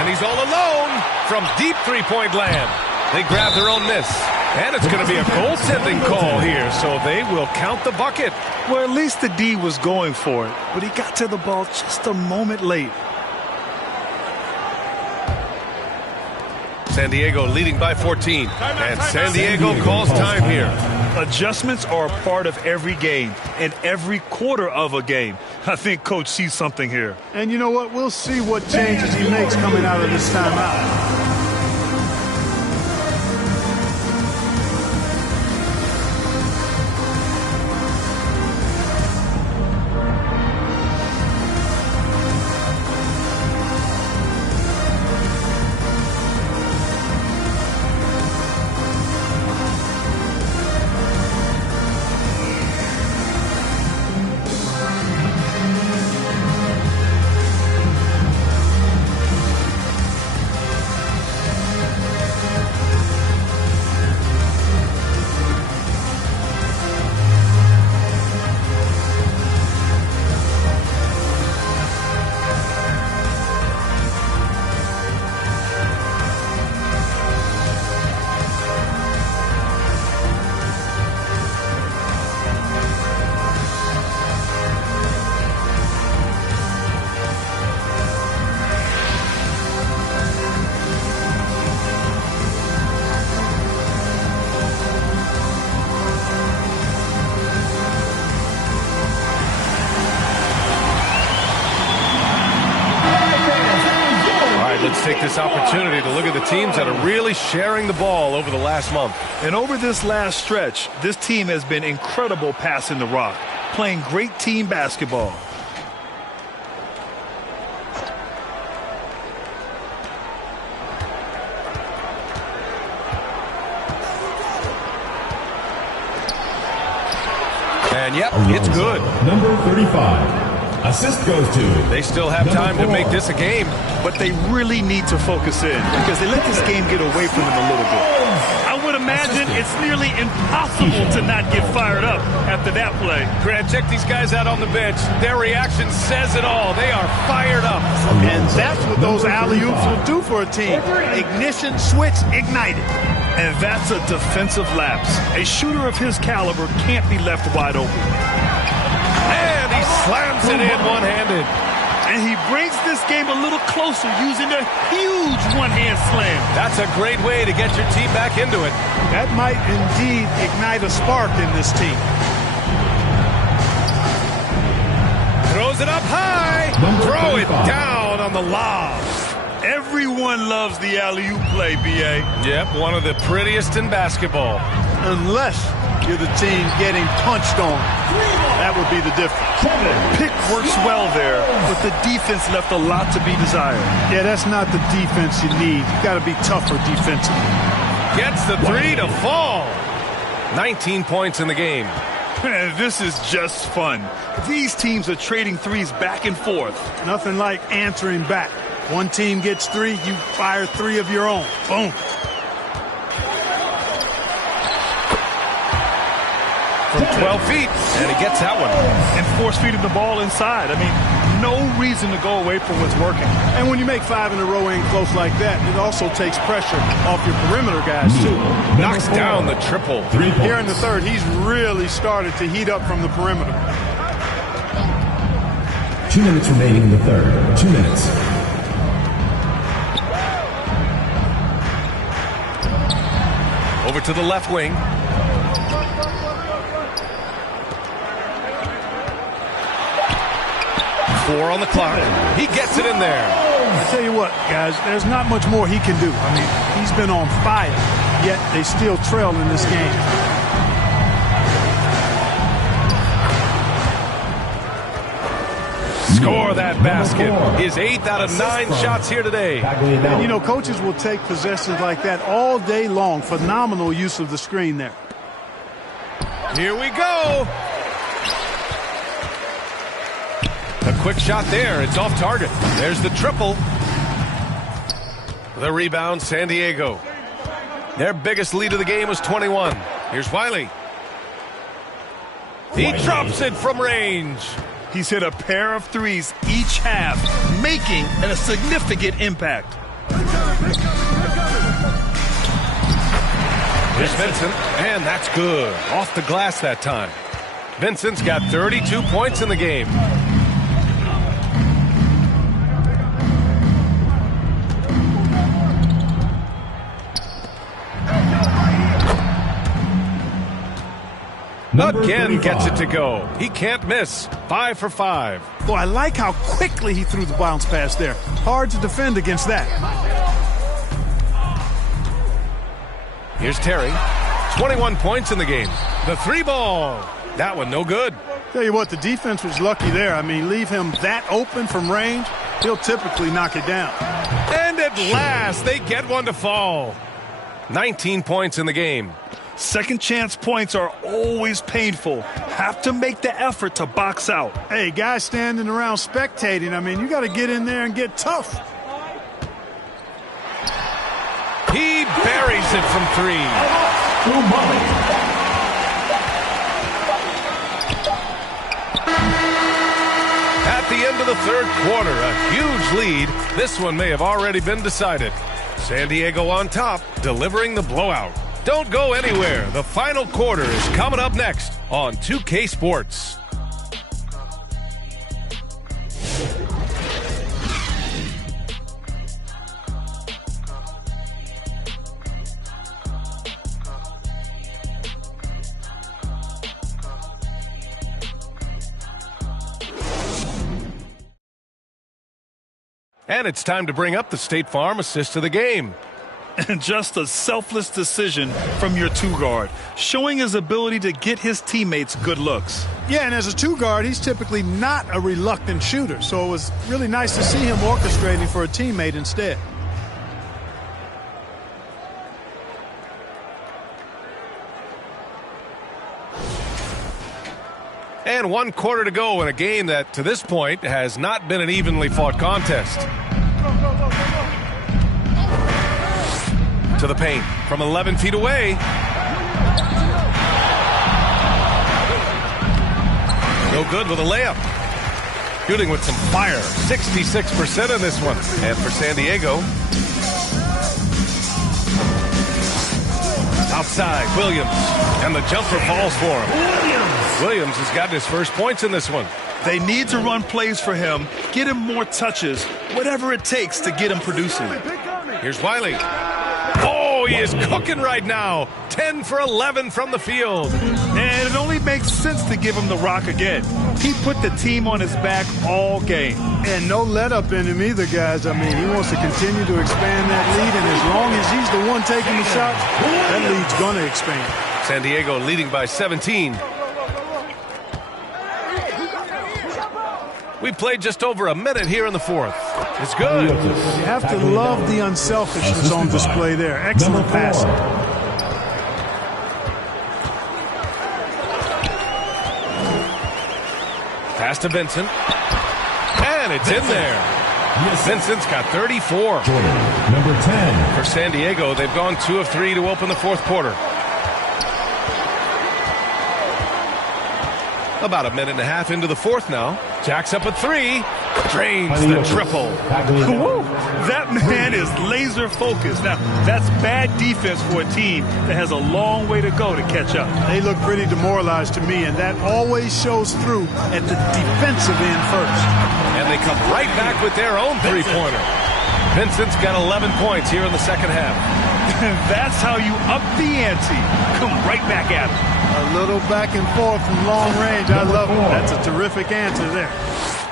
And he's all alone from deep three-point land. They grab their own miss. And it's going to be a goaltending call here, so they will count the bucket. Well, at least the D was going for it, but he got to the ball just a moment late. San Diego leading by 14. And San Diego calls time here. Adjustments are a part of every game and every quarter of a game. I think Coach sees something here. And you know what? We'll see what changes he makes coming out of this timeout. Let's take this opportunity to look at the teams that are really sharing the ball over the last month. And over this last stretch, this team has been incredible passing the rock, playing great team basketball. And yep, it's good. Number 35. Assist goes to. They still have time to make this a game. But they really need to focus in because they let this game get away from them a little bit. I would imagine it's nearly impossible to not get fired up after that play. Grant, check these guys out on the bench. Their reaction says it all. They are fired up. And that's what those alley-oops will do for a team. Ignition switch ignited. And that's a defensive lapse. A shooter of his caliber can't be left wide open. And he slams it in one-handed. And he brings this game a little closer using a huge one-hand slam. That's a great way to get your team back into it. That might indeed ignite a spark in this team. Throws it up high. Throw it down on the lob. Everyone loves the alley-oop play, B.A. Yep, one of the prettiest in basketball. Unless you're the team getting punched on. That would be the difference. Pick works well there, but the defense left a lot to be desired. Yeah, that's not the defense you need. You got to be tougher defensively. Gets the three to fall. 19 points in the game. This is just fun. These teams are trading threes back and forth. Nothing like answering back. One team gets three, you fire three of your own. Boom. From 12 feet, and he gets that one. And force feeding the ball inside. I mean, no reason to go away from what's working. And when you make 5 in a row in close like that, it also takes pressure off your perimeter guys, too. Knocks down the triple. Here in the third, he's really started to heat up from the perimeter. 2 minutes remaining in the third. 2 minutes. Over to the left wing. Four on the clock. He gets it in there. I tell you what, guys, there's not much more he can do. I mean, he's been on fire, yet they still trail in this game. Score that basket. His 8th out of 9 shots here today. And, you know, coaches will take possessions like that all day long. Phenomenal use of the screen there. Here we go. A quick shot there. It's off target. There's the triple. The rebound, San Diego. Their biggest lead of the game was 21. Here's Wiley. He drops it from range. He's hit a pair of threes each half, making a significant impact. Here's Vincent, and that's good. Off the glass that time. Vincent's got 32 points in the game. Again gets it to go. He can't miss. 5 for 5. Boy, I like how quickly he threw the bounce pass there. Hard to defend against that. Here's Terry. 21 points in the game. The 3-ball. That one no good. Tell you what, the defense was lucky there. I mean, leave him that open from range, he'll typically knock it down. And at last, they get one to fall. 19 points in the game. Second chance points are always painful. Have to make the effort to box out. Hey, guys standing around spectating, I mean, you got to get in there and get tough. He buries it from 3. At the end of the third quarter, a huge lead. This one may have already been decided. San Diego on top, delivering the blowout. Don't go anywhere. The final quarter is coming up next on 2K Sports. And it's time to bring up the State Farm assist of the game. And just a selfless decision from your 2-guard, showing his ability to get his teammates good looks. Yeah, and as a 2-guard, he's typically not a reluctant shooter, so it was really nice to see him orchestrating for a teammate instead. And 1 quarter to go in a game that, to this point, has not been an evenly fought contest. To the paint from 11 feet away. No good with a layup. Shooting with some fire. 66% in this one. And for San Diego. Outside, Williams. And the jumper falls for him. Williams has gotten his first points in this one. They need to run plays for him, get him more touches, whatever it takes to get him producing. Here's Wiley. Oh, he is cooking right now. 10 for 11 from the field. And it only makes sense to give him the rock again. He put the team on his back all game. And no let up in him either, guys. I mean, he wants to continue to expand that lead, and as long as he's the one taking the shots, that lead's going to expand. San Diego leading by 17. We played just over a minute here in the fourth. It's good. You have to love the unselfishness on display there. Excellent passing. Pass to Vincent. And it's in there. Vincent's got 34. Number 10. For San Diego, they've gone 2 of 3 to open the fourth quarter. About a minute and a half into the fourth now. Jack's up at 3. Drains the triple. Woo! That man is laser focused. Now, that's bad defense for a team that has a long way to go to catch up. They look pretty demoralized to me, and that always shows through at the defensive end first. And they come right back with their own three-pointer. Vincent's got 11 points here in the second half. That's how you up the ante. Come right back at him. A little back and forth from long range. I love it. That's a terrific answer there.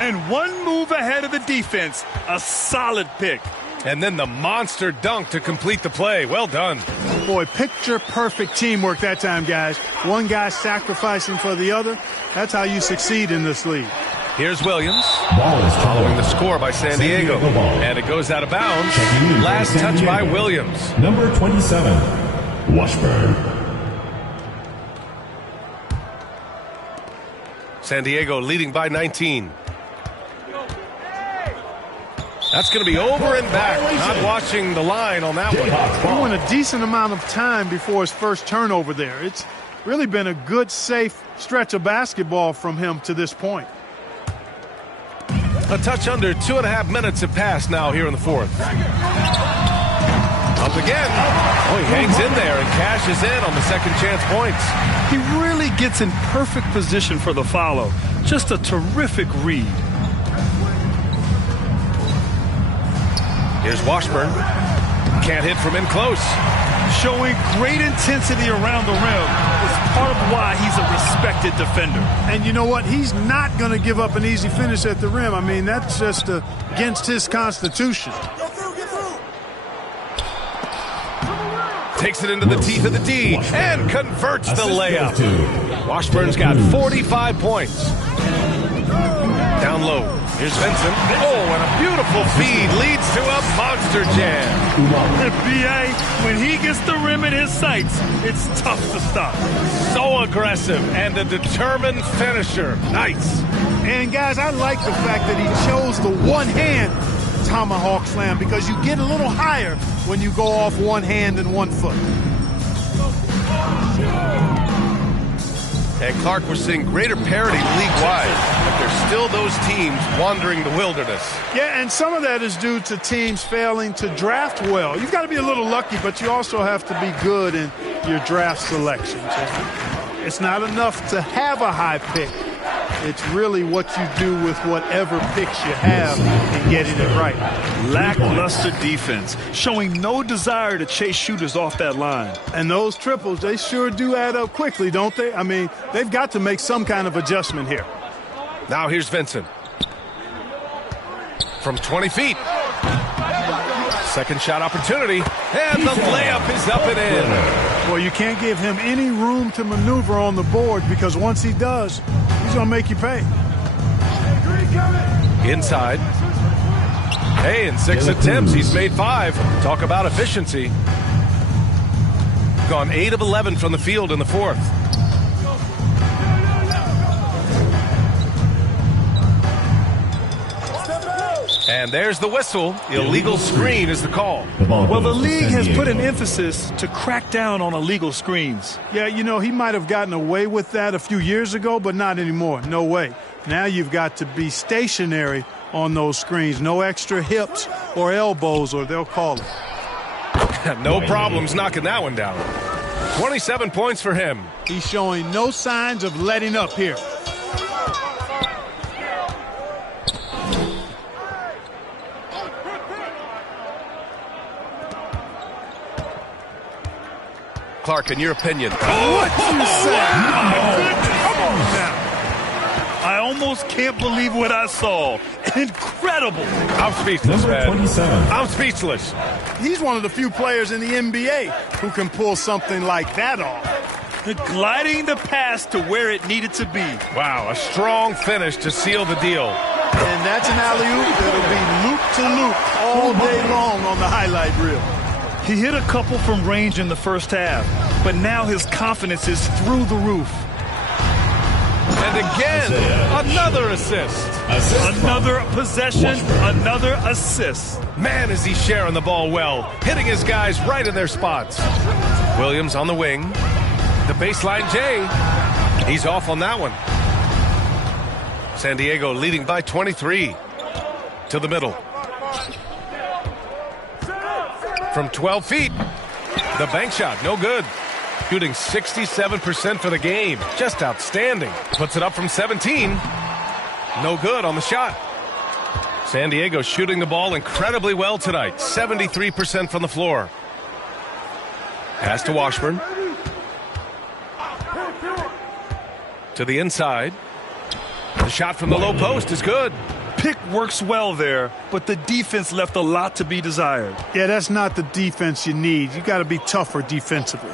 And one move ahead of the defense. A solid pick. And then the monster dunk to complete the play. Well done. Boy, picture-perfect teamwork that time, guys. One guy sacrificing for the other. That's how you succeed in this league. Here's Williams, following the score by San Diego. And it goes out of bounds. Last touch by Williams. Number 27, Washburn. San Diego leading by 19. That's going to be over and back. Not watching the line on that one. He went a decent amount of time before his first turnover there. It's really been a good, safe stretch of basketball from him to this point. A touch under 2.5 minutes have passed now here in the fourth. Up again. Oh, he hangs in there and cashes in on the second chance points. He really gets in perfect position for the follow. Just a terrific read. Here's Washburn. Can't hit from in close. Showing great intensity around the rim is part of why he's a respected defender. And you know what? He's not going to give up an easy finish at the rim. I mean, that's just against his constitution. Takes it into the teeth of the D and converts the layup. Washburn's got 45 points. Down low. Here's Vincent. Oh, and a beautiful feed leads to a monster jam. B.A., when he gets the rim in his sights, it's tough to stop. So aggressive and a determined finisher. Nice. And, guys, I like the fact that he chose the one-hand tomahawk slam because you get a little higher when you go off one hand and 1 foot. And Clark, we're seeing greater parity league-wide, but there's still those teams wandering the wilderness. Yeah, and some of that is due to teams failing to draft well. You've got to be a little lucky, but you also have to be good in your draft selections. It's not enough to have a high pick. It's really what you do with whatever picks you have and getting it right. Lackluster defense, showing no desire to chase shooters off that line. And those triples, they sure do add up quickly, don't they? I mean, they've got to make some kind of adjustment here. Now here's Vincent. From 20 feet. Second shot opportunity. And the layup is up and in. Well, you can't give him any room to maneuver on the board because once he does, he's going to make you pay. Inside. Hey, in 6 attempts, he's made 5. Talk about efficiency. Gone 8 of 11 from the field in the fourth. And there's the whistle. Illegal screen is the call. Well, the league has put an emphasis to crack down on illegal screens. Yeah, you know, he might have gotten away with that a few years ago, but not anymore. No way. Now you've got to be stationary on those screens. No extra hips or elbows, or they'll call it. No problems knocking that one down. 27 points for him. He's showing no signs of letting up here. Clark, in your opinion. What you say? Come on now. I almost can't believe what I saw. Incredible. I'm speechless, man. 27. I'm speechless. He's one of the few players in the NBA who can pull something like that off. Gliding the pass to where it needed to be. Wow, a strong finish to seal the deal. And that's an alley-oop that'll be loop-to-loop all day long on the highlight reel. He hit a couple from range in the first half, but now his confidence is through the roof. And again, another assist. Another possession, another assist. Man, is he sharing the ball well, hitting his guys right in their spots. Williams on the wing. The baseline J. He's off on that one. San Diego leading by 23. To the middle. From 12 feet. The bank shot, no good. Shooting 67% for the game. Just outstanding. Puts it up from 17. No good on the shot. San Diego shooting the ball incredibly well tonight. 73% from the floor. Pass to Washburn. To the inside. The shot from the low post is good. Pick works well there, but the defense left a lot to be desired. Yeah, that's not the defense you need. You got to be tougher defensively.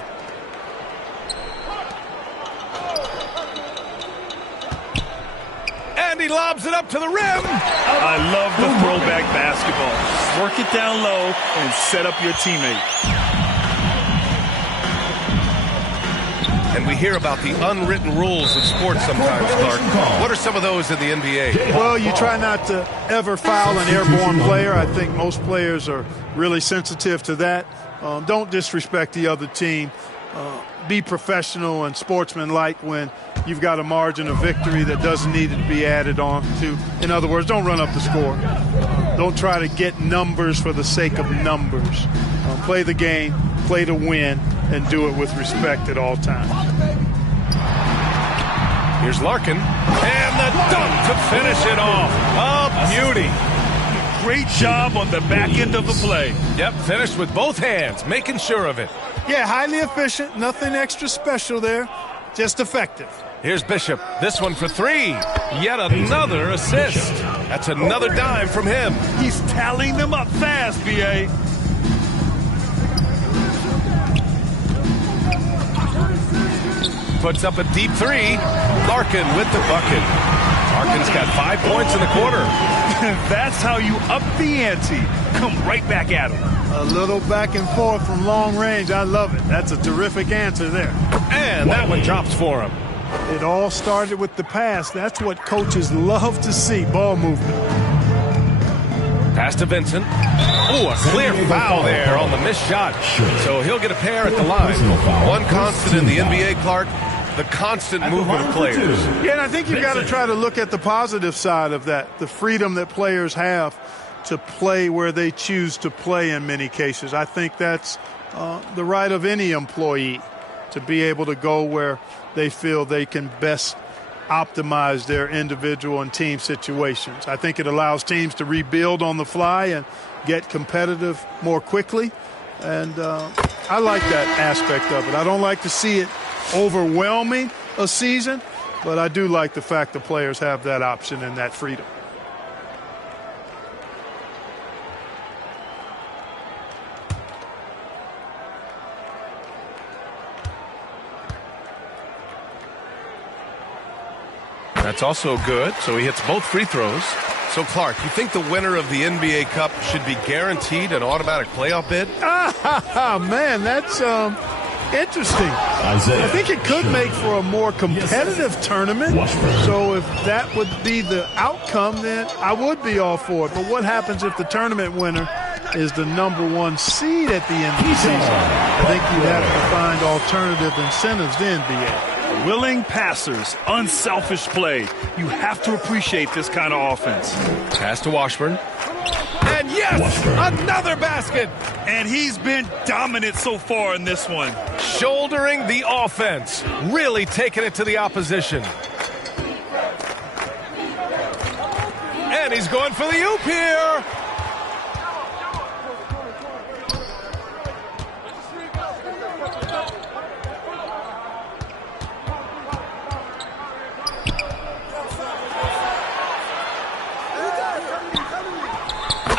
And he lobs it up to the rim. I love the throwback basketball. Work it down low and set up your teammate. And we hear about the unwritten rules of sports sometimes, Clark. What are some of those in the NBA? Well, you try not to ever foul an airborne player. I think most players are really sensitive to that. Don't disrespect the other team. Be professional and sportsmanlike when you've got a margin of victory that doesn't need to be added on to. In other words, don't run up the score. Don't try to get numbers for the sake of numbers. Play the game, play to win, and do it with respect at all times. Here's Larkin, and the dunk to finish it off. A beauty. Great job on the back end of the play. Yep, finished with both hands, making sure of it. Yeah, highly efficient, nothing extra special there, just effective. Here's Bishop, this one for three. Yet another assist. That's another dime from him. He's tallying them up fast, B.A. Puts up a deep three. Larkin with the bucket. Larkin's got 5 points in the quarter. That's how you up the ante. Come right back at him. A little back and forth from long range. I love it. That's a terrific answer there. And that one drops for him. It all started with the pass. That's what coaches love to see, ball movement. Pass to Vincent. Oh, a clear foul there on the missed shot. So he'll get a pair at the line. One constant in the NBA, Clark, the constant movement of players. Yeah, and I think you've got to try to look at the positive side of that, the freedom that players have to play where they choose to play in many cases. I think that's the right of any employee to be able to go where they feel they can best optimize their individual and team situations. I think it allows teams to rebuild on the fly and get competitive more quickly. And I like that aspect of it. I don't like to see it overwhelming a season, but I do like the fact the players have that option and that freedom. That's also good. So he hits both free throws. So, Clark, you think the winner of the NBA Cup should be guaranteed an automatic playoff bid? Man, that's interesting. I think it could make for a more competitive tournament. So if that would be the outcome, then I would be all for it. But what happens if the tournament winner is the #1 seed at the end of the season? I think you'd have to find alternative incentives then, BA. Willing passers, unselfish play. You have to appreciate this kind of offense. Pass to Washburn. And yes, another basket. And he's been dominant so far in this one. Shouldering the offense. Really taking it to the opposition. And he's going for the oop here.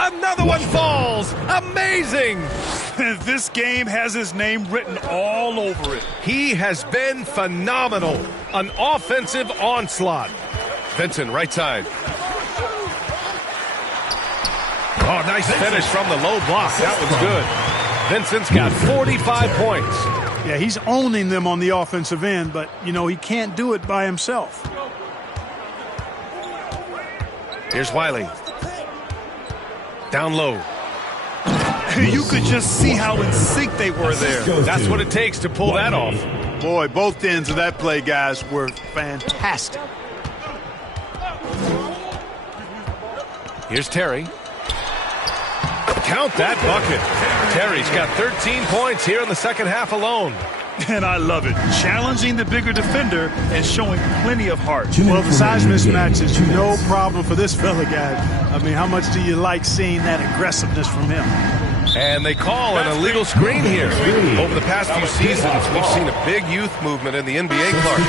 Another one falls. Amazing. This game has his name written all over it. He has been phenomenal. An offensive onslaught. Vincent, right side. Oh, nice finish from the low block. That was good. Vincent's got 45 points. Yeah, he's owning them on the offensive end, but, you know, he can't do it by himself. Here's Wiley. Down low. You could just see how in sync they were there. That's what it takes to pull that off. Boy, both ends of that play, guys, were fantastic. Here's Terry. Count that bucket. Terry's got 13 points here in the second half alone. And I love it. Challenging the bigger defender and showing plenty of heart. Well, the size mismatch is no problem for this fella, guys. I mean, how much do you like seeing that aggressiveness from him? And they call an illegal screen here. Over the past few seasons, we've seen a big youth movement in the NBA, Clark.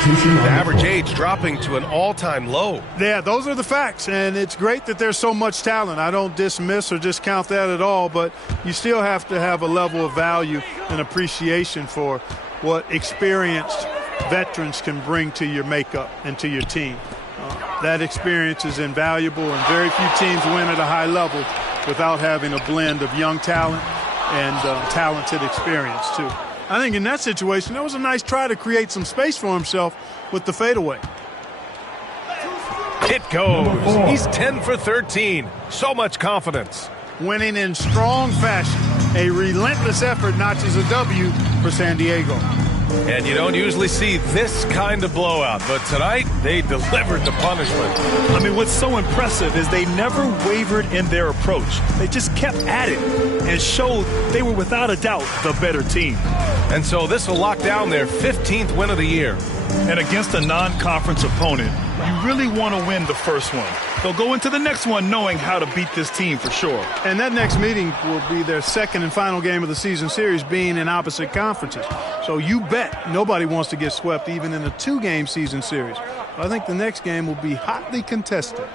The average age dropping to an all-time low. Yeah, those are the facts, and it's great that there's so much talent. I don't dismiss or discount that at all, but you still have to have a level of value and appreciation for what experienced veterans can bring to your makeup and to your team. That experience is invaluable, and very few teams win at a high level without having a blend of young talent and talented experience, too. I think in that situation, that was a nice try to create some space for himself with the fadeaway. It goes. He's 10 for 13. So much confidence. Winning in strong fashion. A relentless effort notches a W for San Diego. And you don't usually see this kind of blowout, but tonight they delivered the punishment. I mean, what's so impressive is they never wavered in their approach. They just kept at it and showed they were without a doubt the better team. And so this will lock down their 15th win of the year. And against a non-conference opponent, you really want to win the first one. They'll go into the next one knowing how to beat this team for sure. And that next meeting will be their second and final game of the season series, being in opposite conferences. So you bet nobody wants to get swept even in a 2-game season series. I think the next game will be hotly contested.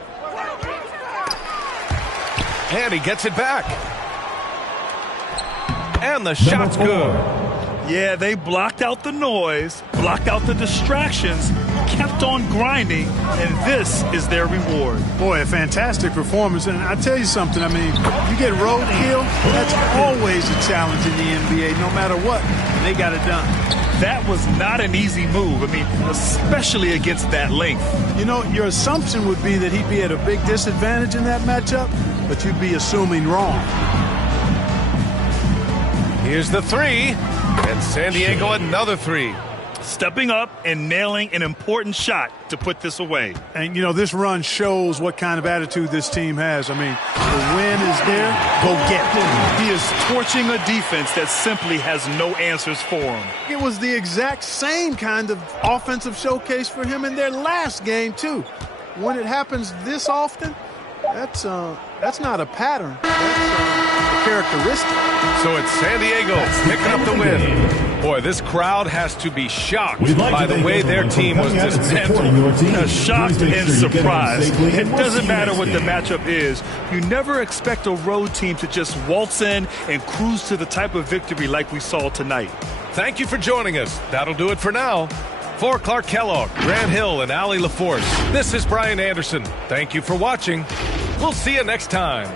And he gets it back. And the shot's good. Yeah, they blocked out the noise, blocked out the distractions, kept on grinding, and this is their reward. Boy, a fantastic performance. And I tell you something, I mean, you get roadkill, that's always a challenge in the NBA, no matter what. And they got it done. That was not an easy move. I mean, especially against that length. You know, your assumption would be that he'd be at a big disadvantage in that matchup, but you'd be assuming wrong. Here's the three, and San Diego another three. Stepping up and nailing an important shot to put this away. And, you know, this run shows what kind of attitude this team has. I mean, the win is there, go get it. He is torching a defense that simply has no answers for him. It was the exact same kind of offensive showcase for him in their last game, too. When it happens this often, that's not a pattern. That's a characteristic. So it's San Diego picking up the win. Boy, this crowd has to be shocked by the way their team was dismantled. Shocked and surprised. It doesn't matter what the matchup is. You never expect a road team to just waltz in and cruise to the type of victory like we saw tonight. Thank you for joining us. That'll do it for now. For Clark Kellogg, Grant Hill, and Allie LaForce, this is Brian Anderson. Thank you for watching. We'll see you next time.